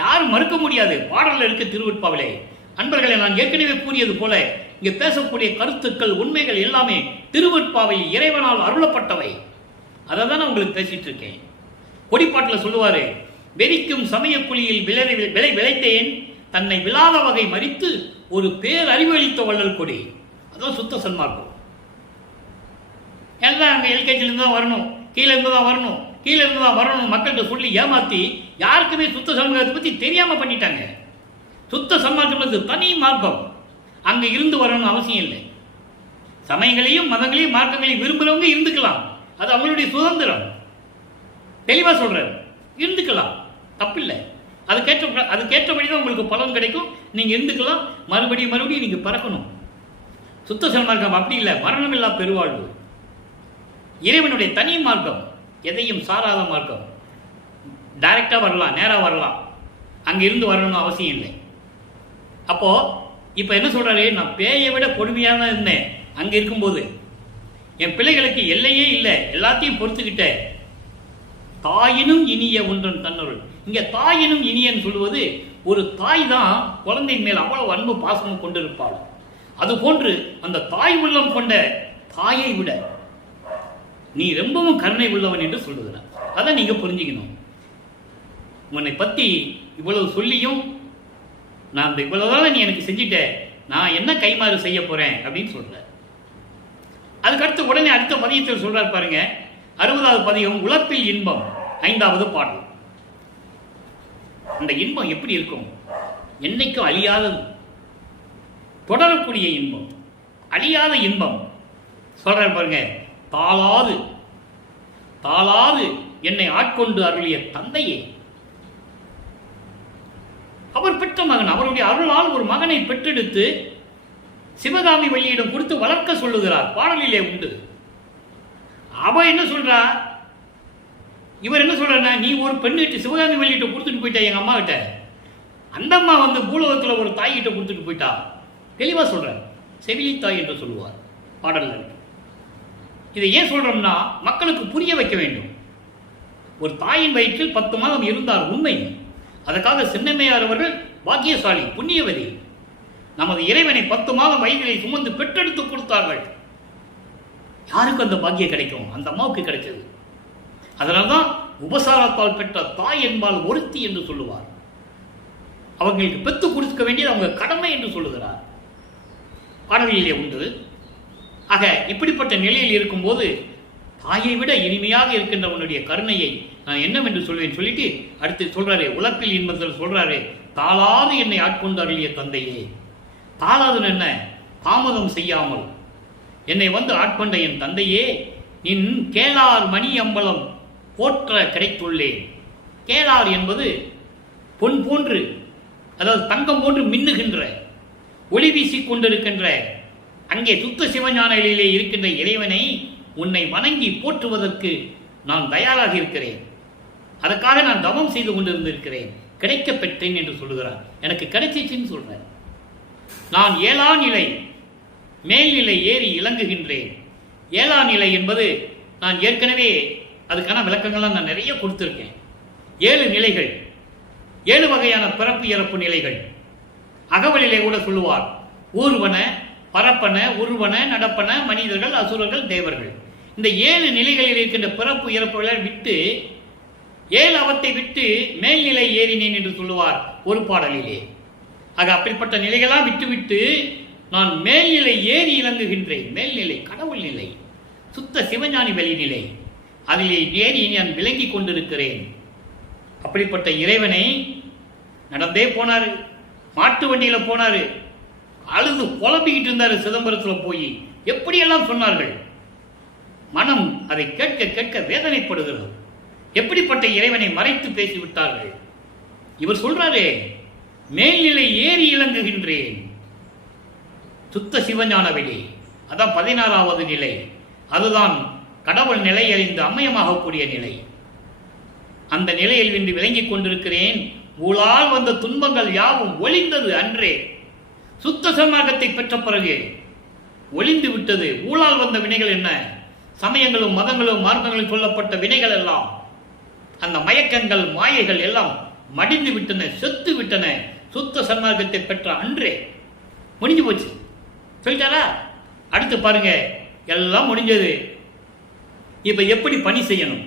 யாரும் மறுக்க முடியாது. பாடலில் இருக்க திருவெட்பாவிலே. அன்பர்களை, நான் ஏற்கனவே கூறியது போல இங்கே பேசக்கூடிய கருத்துக்கள் உண்மைகள் எல்லாமே திருவெட்பாவை இறைவனால் அருளப்பட்டவை. அதை தான் நான் உங்களுக்கு பேசிட்டு இருக்கேன். கொடிப்பாட்டில் சொல்லுவாரு, வெறிக்கும் சமயக்குழியில் விளை விளைத்தேன் தன்னை விழாத வகை மறித்து ஒரு பேர் அறிவளித்த வள்ளல் கொடி. அதான் சுத்த சன்மார்க்கம். எல்லாம் அங்கே எல்கேஜிலேருந்து தான் வரணும், கீழே இருந்து தான் வரணும், கீழே இருந்து தான் வரணும் மக்கள்கிட்ட சொல்லி ஏமாற்றி யாருக்குமே சுத்த சன்மார்க்கத்தை பற்றி தெரியாமல் பண்ணிட்டாங்க. சுத்த சன்மார்க்கம் தனி மார்க்கம், அங்கே இருந்து வரணும்னு அவசியம் இல்லை. சமயங்களையும் மதங்களையும் மார்க்கங்களையும் விரும்புகிறவங்க இருந்துக்கலாம், அது அவங்களுடைய சுதந்திரம். தெளிவாக சொல்கிறார், இருந்துக்கலாம், தப்பில்லை. அதுக்கேற்றபடி தான் உங்களுக்கு பலன் கிடைக்கும். நீங்கள் இருந்துக்கலாம், மறுபடியும் நீங்கள் பறக்கணும். சுத்த சன்மார்க்கம் அப்படி இல்லை, மரணமில்லா பெருவாழ்வு. இறைவனுடைய தனி மார்க்கம், எதையும் சாராத மார்க்கம். டைரக்டாக வரலாம், நேராக வரலாம், அங்கே இருந்து வரணும்னு அவசியம் இல்லை. அப்போ இப்போ என்ன சொல்றாரு, நான் பேயை விட கொடுமையாக தான் இருந்தேன் அங்கே இருக்கும்போது. என் பிள்ளைகளுக்கு எல்லையே இல்லை, எல்லாத்தையும் பொறுத்துக்கிட்டேன். தாயினும் இனிய ஒன்றன் தன்னருள். இங்கே தாயினும் இனியன்னு சொல்லுவது, ஒரு தாய் தான் குழந்தையின் மேல் அவ்வளவு அன்பு பாசமும் கொண்டிருப்பாள். அதுபோன்று அந்த தாய் உள்ளம் கொண்ட தாயை விட நீ ரொம்பவும் கருணை உள்ளவன் என்று சொல்லுகிறார். அதை நீங்க புரிஞ்சுக்கணும். உன்னை பத்தி இவ்வளவு சொல்லியும் நான் இவ்வளவுதான் நீ எனக்கு செஞ்சிட்ட, நான் என்ன கைமாறு செய்ய போறேன் அப்படின்னு சொல்ற. அதுக்கடுத்து உடனே அடுத்த பதியத்தில் சொல்றாரு பாருங்க, 60வது பதிகம், உலப்பில் இன்பம், 5வது பாடல். அந்த இன்பம் எப்படி இருக்கும்? என்னைக்கும் அழியாதது, தொடரக்கூடிய இன்பம், அழியாத இன்பம். சொல்றாரு பாருங்க, தாளாது தாளாது என்னை ஆட்கொண்டு அருளிய தந்தையே. அவர் பெற்ற மகன், அவருடைய அருளால் ஒரு மகனை பெற்றெடுத்து சிவகாமி வள்ளியிடம் கொடுத்து வளர்க்க சொல்லுகிறார். பாடலிலே உண்டு. அவ என்ன சொல்றா, இவர் என்ன சொல்றா, நீ ஒரு பெண்ணிட்டு சிவகாமி வள்ளியிட்ட கொடுத்துட்டு போயிட்டா எங்க அம்மா கிட்ட, அந்த அம்மா வந்து பூலோகத்தில் ஒரு தாய் கிட்ட கொடுத்துட்டு போயிட்டா. தெளிவா சொல்ற, செவிலி தாய் என்று சொல்லுவார் பாடல்ல இருக்கு. இதை ஏன் சொல்றோம்னா மக்களுக்கு புரிய வைக்க வேண்டும். ஒரு தாயின் வயிற்றில் 10 மாதம் இருந்தார், உண்மை. அதற்காக சின்னம்மையார் அவர்கள் பாக்கியசாலி, புண்ணியவதி. நமது இறைவனை 10 மாதம் வயதிலே சுமந்து பெற்றெடுத்து கொடுத்தார்கள். யாருக்கு அந்த பாக்கியம் கிடைக்கும்? அந்த அம்மாவுக்கு கிடைச்சது. அதனால்தான் உபசாரத்தால் பெற்ற தாய் என்பால் ஒருத்தி என்று சொல்லுவார். அவங்களுக்கு பெத்து கொடுக்க வேண்டியது அவங்க கடமை என்று சொல்லுகிறார். பாடலிலே உண்டு. ஆக இப்படிப்பட்ட நிலையில் இருக்கும்போது தாயை விட இனிமையாக இருக்கின்ற உன்னுடைய கருணையை நான் என்னவென்று சொல்வேன் சொல்லிட்டு அடுத்து சொல்றாரு, உலப்பில் இன்பத்தில் சொல்றாரு, தாளாது என்னை ஆட்கொண்டு அருளிய தந்தையே. தாளாதுன்னு என்ன? தாமதம் செய்யாமல் என்னை வந்து ஆட்கொண்ட என் தந்தையே, நின் கேளார் மணி அம்பலம் போற்ற கிடைத்துள்ளேன். கேளார் என்பது பொன் போன்று, அதாவது தங்கம் போன்று மின்னுகின்ற, ஒளி வீசிக் கொண்டிருக்கின்ற, அங்கே சுத்த சிவஞானிலே இருக்கின்ற இறைவனை உன்னை வணங்கி போற்றுவதற்கு நான் தயாராக இருக்கிறேன். அதற்காக நான் தவம் செய்து கொண்டிருந்திருக்கிறேன், கிடைக்க பெற்றேன் என்று சொல்லுகிறார். எனக்கு கிடைச்சிச்சுன்னு சொல்றேன். நான் 7ஆம் நிலை மேல்நிலை ஏறி இலங்குகின்றேன். 7ஆம் நிலை என்பது நான் ஏற்கனவே அதுக்கான விளக்கங்கள்லாம் நான் நிறைய கொடுத்திருக்கேன். 7 நிலைகள், 7 வகையான பிறப்பு இறப்பு நிலைகள். அகவலிலே கூட சொல்லுவார், ஊர்வன, பரப்பன, உருவன, நடப்பன, மனிதர்கள், அசுரர்கள், தேவர்கள். இந்த 7 நிலைகளில் இருக்கின்ற பிறப்பு இறப்புகளை விட்டு 7 அவத்தை விட்டு மேல்நிலை ஏறினேன் என்று சொல்லுவார் ஒரு பாடலிலே. ஆக அப்படிப்பட்ட நிலைகளாம் விட்டுவிட்டு நான் மேல்நிலை ஏறி இலங்குகின்றேன். மேல்நிலை கடவுள் நிலை, சுத்த சிவஞானி வெளிநிலை, அதிலே ஏறி நான் விளங்கி கொண்டிருக்கிறேன். அப்படிப்பட்ட இறைவனை நடந்தே போனாரு, மாட்டு வண்டியில போனாரு, அழுது புலம்பிக்கிட்டு இருந்தாரு சிதம்பரத்தில் போய். எப்படியெல்லாம் சொன்னார்கள். மனம் அதை கேட்க கேட்க வேதனைப்படுகிறது. எப்படிப்பட்ட இறைவனை மறைத்து பேசிவிட்டார்கள். இவர் சொல்றாரு, மேல்நிலை ஏறி இலங்குகின்றேன். சுத்த சிவஞான வெளி, அதான் 16வது நிலை. அதுதான் கடவுள் நிலை அறிந்து அம்மயமாகக்கூடிய நிலை. அந்த நிலையில் இன்று விளங்கிக் கொண்டிருக்கிறேன். ஊழால் வந்த துன்பங்கள் யாவும் ஒளிந்தது அன்றே. சுத்த சன்மார்க்கத்தை பெற்ற பிறகு ஒளிந்து விட்டது. ஊழால் வந்த வினைகள் என்ன? சமயங்களும் மதங்களும் மார்க்கங்களும் சொல்லப்பட்ட வினைகள் எல்லாம், அந்த மயக்கங்கள் மாயைகள் எல்லாம் மடிந்து விட்டன, செத்து விட்டன. சுத்த சன்மார்க்கத்தை பெற்ற அன்றே முடிஞ்சு போச்சு சொல்லிட்டாரா? அடுத்து பாருங்க, எல்லாம் முடிஞ்சது. இப்ப எப்படி பணி செய்யணும்?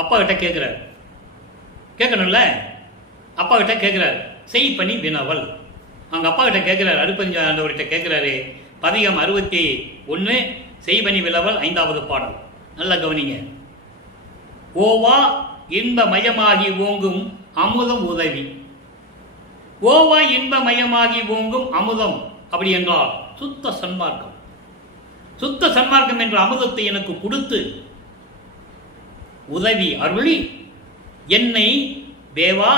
அப்பா கிட்ட கேட்கிறார். கேட்கணும்ல, அப்பா கிட்ட கேட்கிறார். செய் பணி வினவல். அவங்க அப்பா கிட்ட கேட்கிறார், அருட்பெருஞ்சோதி ஆண்டவர்கிட்ட கேட்கிறாரு. பதிகம் 61 செய்பணி வினவல் 5வது பாடல். நல்லா கவனிங்க. ஓவா இன்ப மயமாகி ஓங்கும் அமுதம் உதவி. ஓவா இன்ப மயமாகி ஓங்கும் அமுதம் அப்படி என்றால் சுத்த சன்மார்க்கம். சுத்த சன்மார்க்கம் என்ற அமுதத்தை எனக்கு கொடுத்து உதவி அருளி என்னை தேவா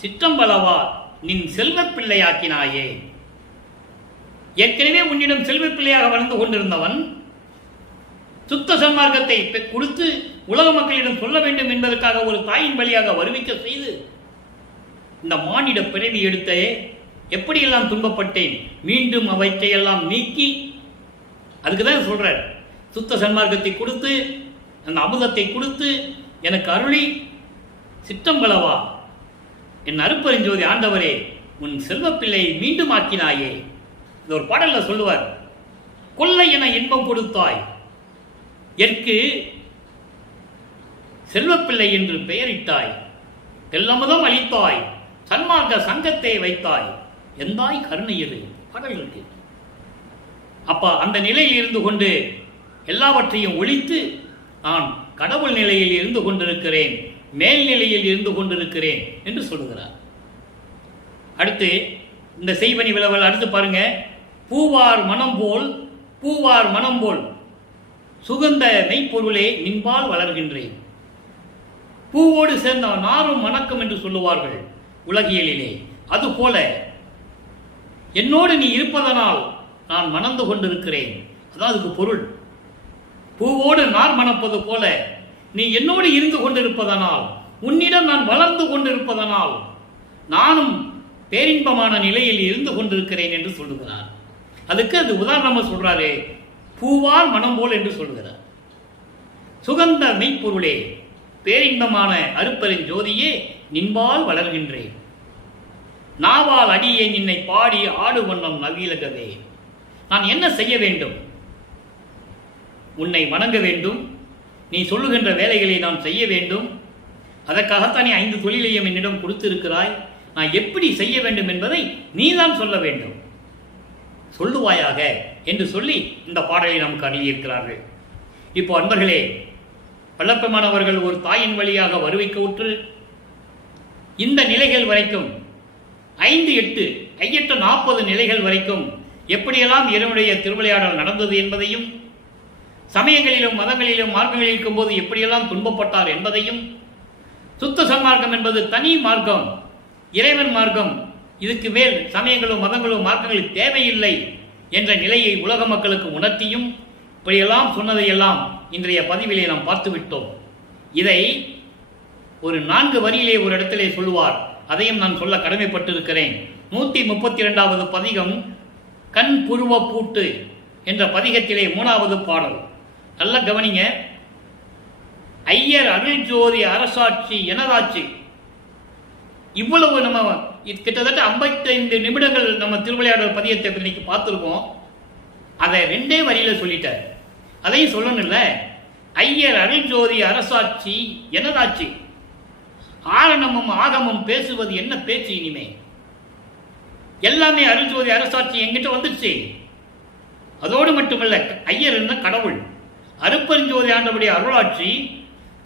சிற்றம்பலவா நின் செல்வ பிள்ளையாக்கினாயே. ஏற்கனவே உன்னிடம் செல்வ பிள்ளையாக வளர்ந்து கொண்டிருந்தவன் சுத்த சன்மார்க்கத்தை கொடுத்து உலக மக்களிடம் சொல்ல வேண்டும் என்பதற்காக ஒரு தாயின் வழியாக வருவிக்க செய்து இந்த மானிட பிறவி எடுத்த எப்படியெல்லாம் துன்பப்பட்டேன், மீண்டும் அவற்றையெல்லாம் நீக்கி, அதுக்குதான் சொல்றார், சுத்த சன்மார்க்கத்தை கொடுத்து அந்த அமுதத்தை கொடுத்து எனக்கு அருளி சிற்றம்பலவா என் அருட்பெருஞ்சோதி ஆண்டவரே உன் செல்வப்பிள்ளை மீண்டும் ஆக்கினாயே. இந்த ஒரு பாடல்ல சொல்லுவார், கொள்ளை என இன்பம் கொடுத்தாய், எற்கு செல்வப்பிள்ளை என்று பெயரிட்டாய், தெல்லமுதம் அளித்தாய், சன்மார்க்க சங்கத்தை வைத்தாய், எந்தாய் கருணை எது பாடல் இருக்கு. அப்ப அந்த நிலையில் இருந்து கொண்டு எல்லாவற்றையும் ஒழித்து நான் கடவுள் நிலையில் இருந்து கொண்டிருக்கிறேன், மேல்நிலையில் இருந்து கொண்டிருக்கிறேன் என்று சொல்லுகிறார். அடுத்து இந்த செய்வனி விளவல் அடுத்து பாருங்க. பூவார் மனம் போல், பூவார் மனம் போல் சுகந்த மெய்ப்பொருளே நின்பால் வளர்கின்றேன். பூவோடு சேர்ந்த நாரும் மணக்கம் என்று சொல்லுவார்கள் உலகியலிலே. அதுபோல என்னோடு நீ இருப்பதனால் நான் மணந்து கொண்டிருக்கிறேன். அதான் அதுக்கு பொருள். பூவோடு நார் மணப்பது போல நீ என்னோடு இருந்து கொண்டிருப்பதனால், உன்னிடம் நான் வளர்ந்து கொண்டிருப்பதனால் நானும் பேரின்பமான நிலையில் இருந்து கொண்டிருக்கிறேன் என்று சொல்லுகிறார். அதுக்கு அது உதாரணமா சொல்றாரு, பூவார் மனம் போல் என்று சொல்லுகிறார். சுகந்த மெய்ப்பொருளே பேரின்பமான அருட்பெருஞ்சோதியே நின்பால் வளர்கின்றேன். நாவால் அடியே நின்னை பாடி ஆடு வண்ணம் நவீலகவே. நான் என்ன செய்ய வேண்டும்? உன்னை வணங்க வேண்டும். நீ சொல்லுகின்ற வேலைகளை நான் செய்ய வேண்டும். அதற்காகத்தான் நீ 5 தொழிலையும் என்னிடம் கொடுத்திருக்கிறாய். நான் எப்படி செய்ய வேண்டும் என்பதை நீதான் சொல்ல வேண்டும். சொல்லுவாயாக என்று சொல்லி இந்த பாடலை நமக்கு அருளியிருக்கிறார்கள். இப்போ அன்பர்களே, வல்லப்பெருமானவர்கள் ஒரு தாயின் வழியாக வருவிக்க உற்று இந்த நிலைகள் வரைக்கும் 5, 8 கையெட்ட 40 நிலைகள் வரைக்கும் எப்படியெல்லாம் இறைவனுடைய திருவிளையாடல் நடந்தது என்பதையும், சமயங்களிலும் மதங்களிலும் மார்க்கங்களில் இருக்கும்போது எப்படியெல்லாம் துன்பப்பட்டார் என்பதையும், சுத்த சன்மார்க்கம் என்பது தனி மார்க்கம், இறைவன் மார்க்கம், இதுக்கு மேல் சமயங்களும் மதங்களும் மார்க்கங்களும் தேவையில்லை என்ற நிலையை உலக மக்களுக்கு உணர்த்தியும் இப்படியெல்லாம் சொன்னதையெல்லாம் இன்றைய பதிவிலே நாம் பார்த்து விட்டோம். இதை ஒரு 4 வரியிலே ஒரு இடத்திலே சொல்லுவார். அதையும் நான் சொல்ல கடமைப்பட்டிருக்கிறேன். 132வது பதிகம் கண் புருவ பூட்டு என்ற பதிகத்திலே 3வது பாடல். நல்ல கவனிங்க. ஐயர் அருள்ஜோதி அரசாட்சி எனதாட்சி. இவ்வளவு நம்ம கிட்டத்தட்ட 55 நிமிடங்கள் நம்ம திருவிளையாடல் பதியத்தை இன்னைக்கு பார்த்துருக்கோம். அதை 2 வரியில சொல்லிட்டார். அதையும் சொல்லணும்ல. ஐயர் அருள்ஜோதி அரசாட்சி எனதாட்சி. ஆரணமும் ஆகமும் பேசுவது என்ன பேச்சு? இனிமே எல்லாமே அருள்ஜோதி அரசாட்சி என்கிட்ட வந்துருச்சு. அதோடு மட்டுமல்ல, ஐயர் என்ன கடவுள், அருட்பெருஞ்சோதி ஆண்டவருடைய அருளாட்சி,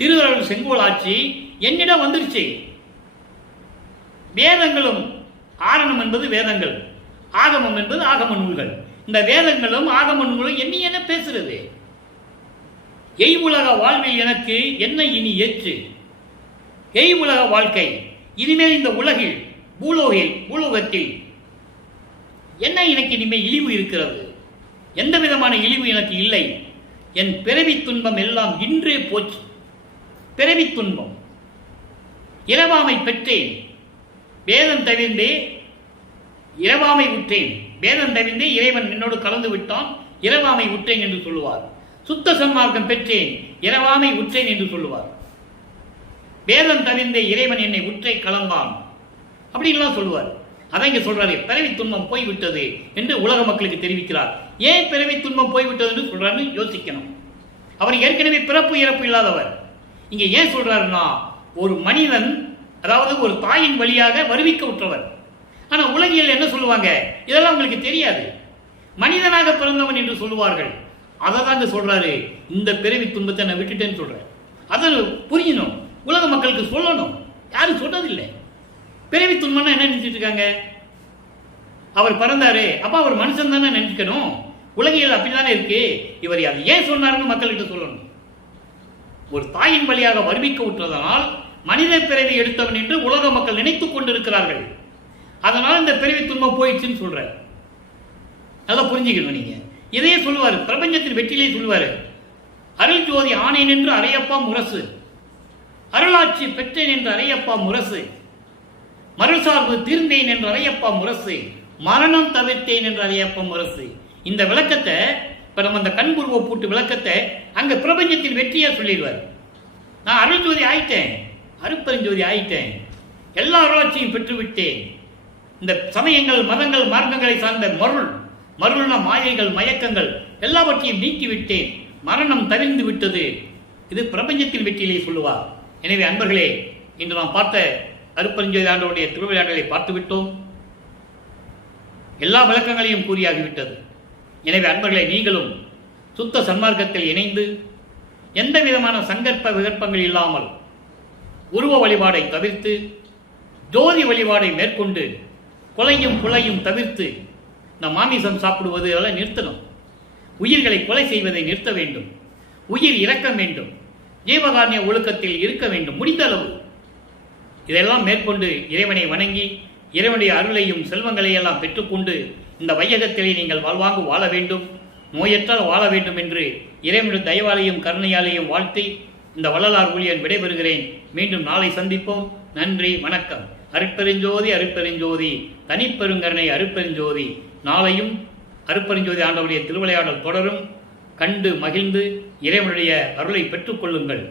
திருவருள் செங்கோலாட்சி என்னிடம் வந்துருச்சு. வேதங்களும், ஆரணம் என்பது வேதங்கள், ஆகமம் என்பது ஆகம நூல்கள். இந்த வேதங்களும் ஆகம நூல்களும் என்னை என்ன பேசுறது? எய் உலக வாழ்வில் எனக்கு என்ன இனி ஏற்று? எய் உலக வாழ்க்கை இனிமேல் இந்த உலகில் பூலோகத்தில் என்ன எனக்கு இனிமேல் இழிவு இருக்கிறது? எந்த விதமான இழிவு எனக்கு இல்லை. என் பிறவி துன்பம் எல்லாம் இன்றே போச்சு. பிறவி துன்பம், இரவாமை பெற்றேன், வேதம் தவிர்ந்தே இரவாமை உற்றேன். வேதம் தவிர்ந்தே இறைவன் என்னோடு கலந்து விட்டான், இரவாமை உற்றேன் என்று சொல்லுவார். சுத்த சன்மார்க்கம் பெற்றேன், இரவாமை உற்றேன் என்று சொல்லுவார். வேதம் தவிர்ந்தே இறைவன் என்னை உற்றை கலந்தான் அப்படின்லாம் சொல்லுவார். அதான் இங்க சொல்றாரு, பிறவி துன்பம் போய்விட்டது என்று உலக மக்களுக்கு தெரிவிக்கிறார். ஏன் பிறவி துன்பம் போய்விட்டது என்று சொல்றாருன்னு யோசிக்கணும். அவர் ஏற்கனவே பிறப்பு இறப்பு இல்லாதவர். இங்க ஏன் சொல்றாருன்னா, ஒரு மனிதன், அதாவது ஒரு தாயின் வழியாக வருவிக்க உற்றவர். ஆனா உலகியல் என்ன சொல்லுவாங்க, இதெல்லாம் உங்களுக்கு தெரியாது, மனிதனாக பிறந்தவன் என்று சொல்லுவார்கள். அதை தாங்க சொல்றாரு, இந்த பிறவி துன்பத்தை நான் விட்டுட்டேன்னு சொல்றேன். அதை புரியணும், உலக மக்களுக்கு சொல்லணும். யாரும் சொல்றதில்லை. பிறவி துன்பம்னா என்ன நினைச்சிட்டு இருக்காங்க? அவர் பிறந்தாரு, அப்ப அவர் மனுஷன் தானே நினைச்சுக்கணும். உலகியல் அப்படிதானே இருக்கு. இவர் அதை ஏன் சொன்னாருன்னு மக்கள்கிட்ட சொல்லணும். ஒரு தாயின் வழியாக வருவிக்க விட்டதனால் மனித பிறவி எடுத்தவன் என்று உலக மக்கள் நினைத்துக் கொண்டிருக்கிறார்கள். அதனால் இந்த பிறவி துன்பம் போயிடுச்சுன்னு சொல்ற. அதை புரிஞ்சுக்கணும் நீங்க. இதையே சொல்லுவாரு, பிரபஞ்சத்தின் வெற்றிலே சொல்லுவாரு, அருள் ஜோதி ஆனேன் என்று அறையப்பா முரசு, அருளாட்சி பெற்றேன் என்று அறையப்பா முரசு, மறுசார்பு தீர்ந்தேன் என்று அறையப்பா முரசு, மரணம் தவிர்த்தேன் என்று அறையப்பா முரசு. இந்த விளக்கத்தை இப்ப நம்ம அந்த கண்புருவ பூட்டு விளக்கத்தை அங்க பிரபஞ்சத்தின் வெற்றியா சொல்லிடுவார். நான் அருள் ஜோதி ஆயிட்டேன், அருட்பெருஞ்சோதி ஆயிட்டேன், எல்லா அருளாட்சியும் பெற்றுவிட்டேன். இந்த சமயங்கள், மதங்கள், மார்க்கங்களை சார்ந்த மருள்ன மாயைகள், மயக்கங்கள் எல்லாவற்றையும் நீக்கிவிட்டேன், மரணம் தவிர்ந்து விட்டது. இது பிரபஞ்சத்தின் வெற்றியிலே சொல்லுவார். எனவே அன்பர்களே, இன்று நாம் பார்த்த அருட்பெருஞ்சோதி ஆண்டவருடைய திருவிளையாடலை பார்த்து விட்டோம். எல்லா விளக்கங்களையும் கூறியாகிவிட்டது. எனவே அன்பர்களே, நீங்களும் சுத்த சன்மார்க்கத்தில் இணைந்து எந்த விதமான சங்கற்ப விகற்பங்கள் இல்லாமல் உருவ வழிபாடை தவிர்த்து ஜோதி வழிபாடை மேற்கொண்டு கொலையும் புலையும் தவிர்த்து இந்த மாமிசம் சாப்பிடுவது அதெல்லாம் நிறுத்தணும். உயிர்களை கொலை செய்வதை நிறுத்த வேண்டும். உயிர் இறக்க வேண்டும். ஜீவகாருண்ய ஒழுக்கத்தில் இருக்க வேண்டும். முடிந்த அளவு இதெல்லாம் மேற்கொண்டு இறைவனை வணங்கி இறைவனுடைய அருளையும் செல்வங்களை எல்லாம் பெற்றுக்கொண்டு இந்த வையகத்திலே நீங்கள் வாழ்வாங்கு வாழ வேண்டும், நோயற்றால் வாழ வேண்டும் என்று இறைவனுடைய தயவாலையும் கருணையாலையும் வாழ்த்தி இந்த வள்ளலார் ஊழியன் விடைபெறுகிறேன். மீண்டும் நாளை சந்திப்போம். நன்றி, வணக்கம். அருட்பெருஞ்சோதி அருட்பெருஞ்சோதி, தனிப்பெருங்கருணை அருட்பெருஞ்சோதி. நாளையும் அருட்பெருஞ்சோதி ஆண்டவருடைய திருவிளையாடல் தொடரும். கண்டு மகிழ்ந்து இறைவனுடைய அருளை பெற்றுக்கொள்ளுங்கள்.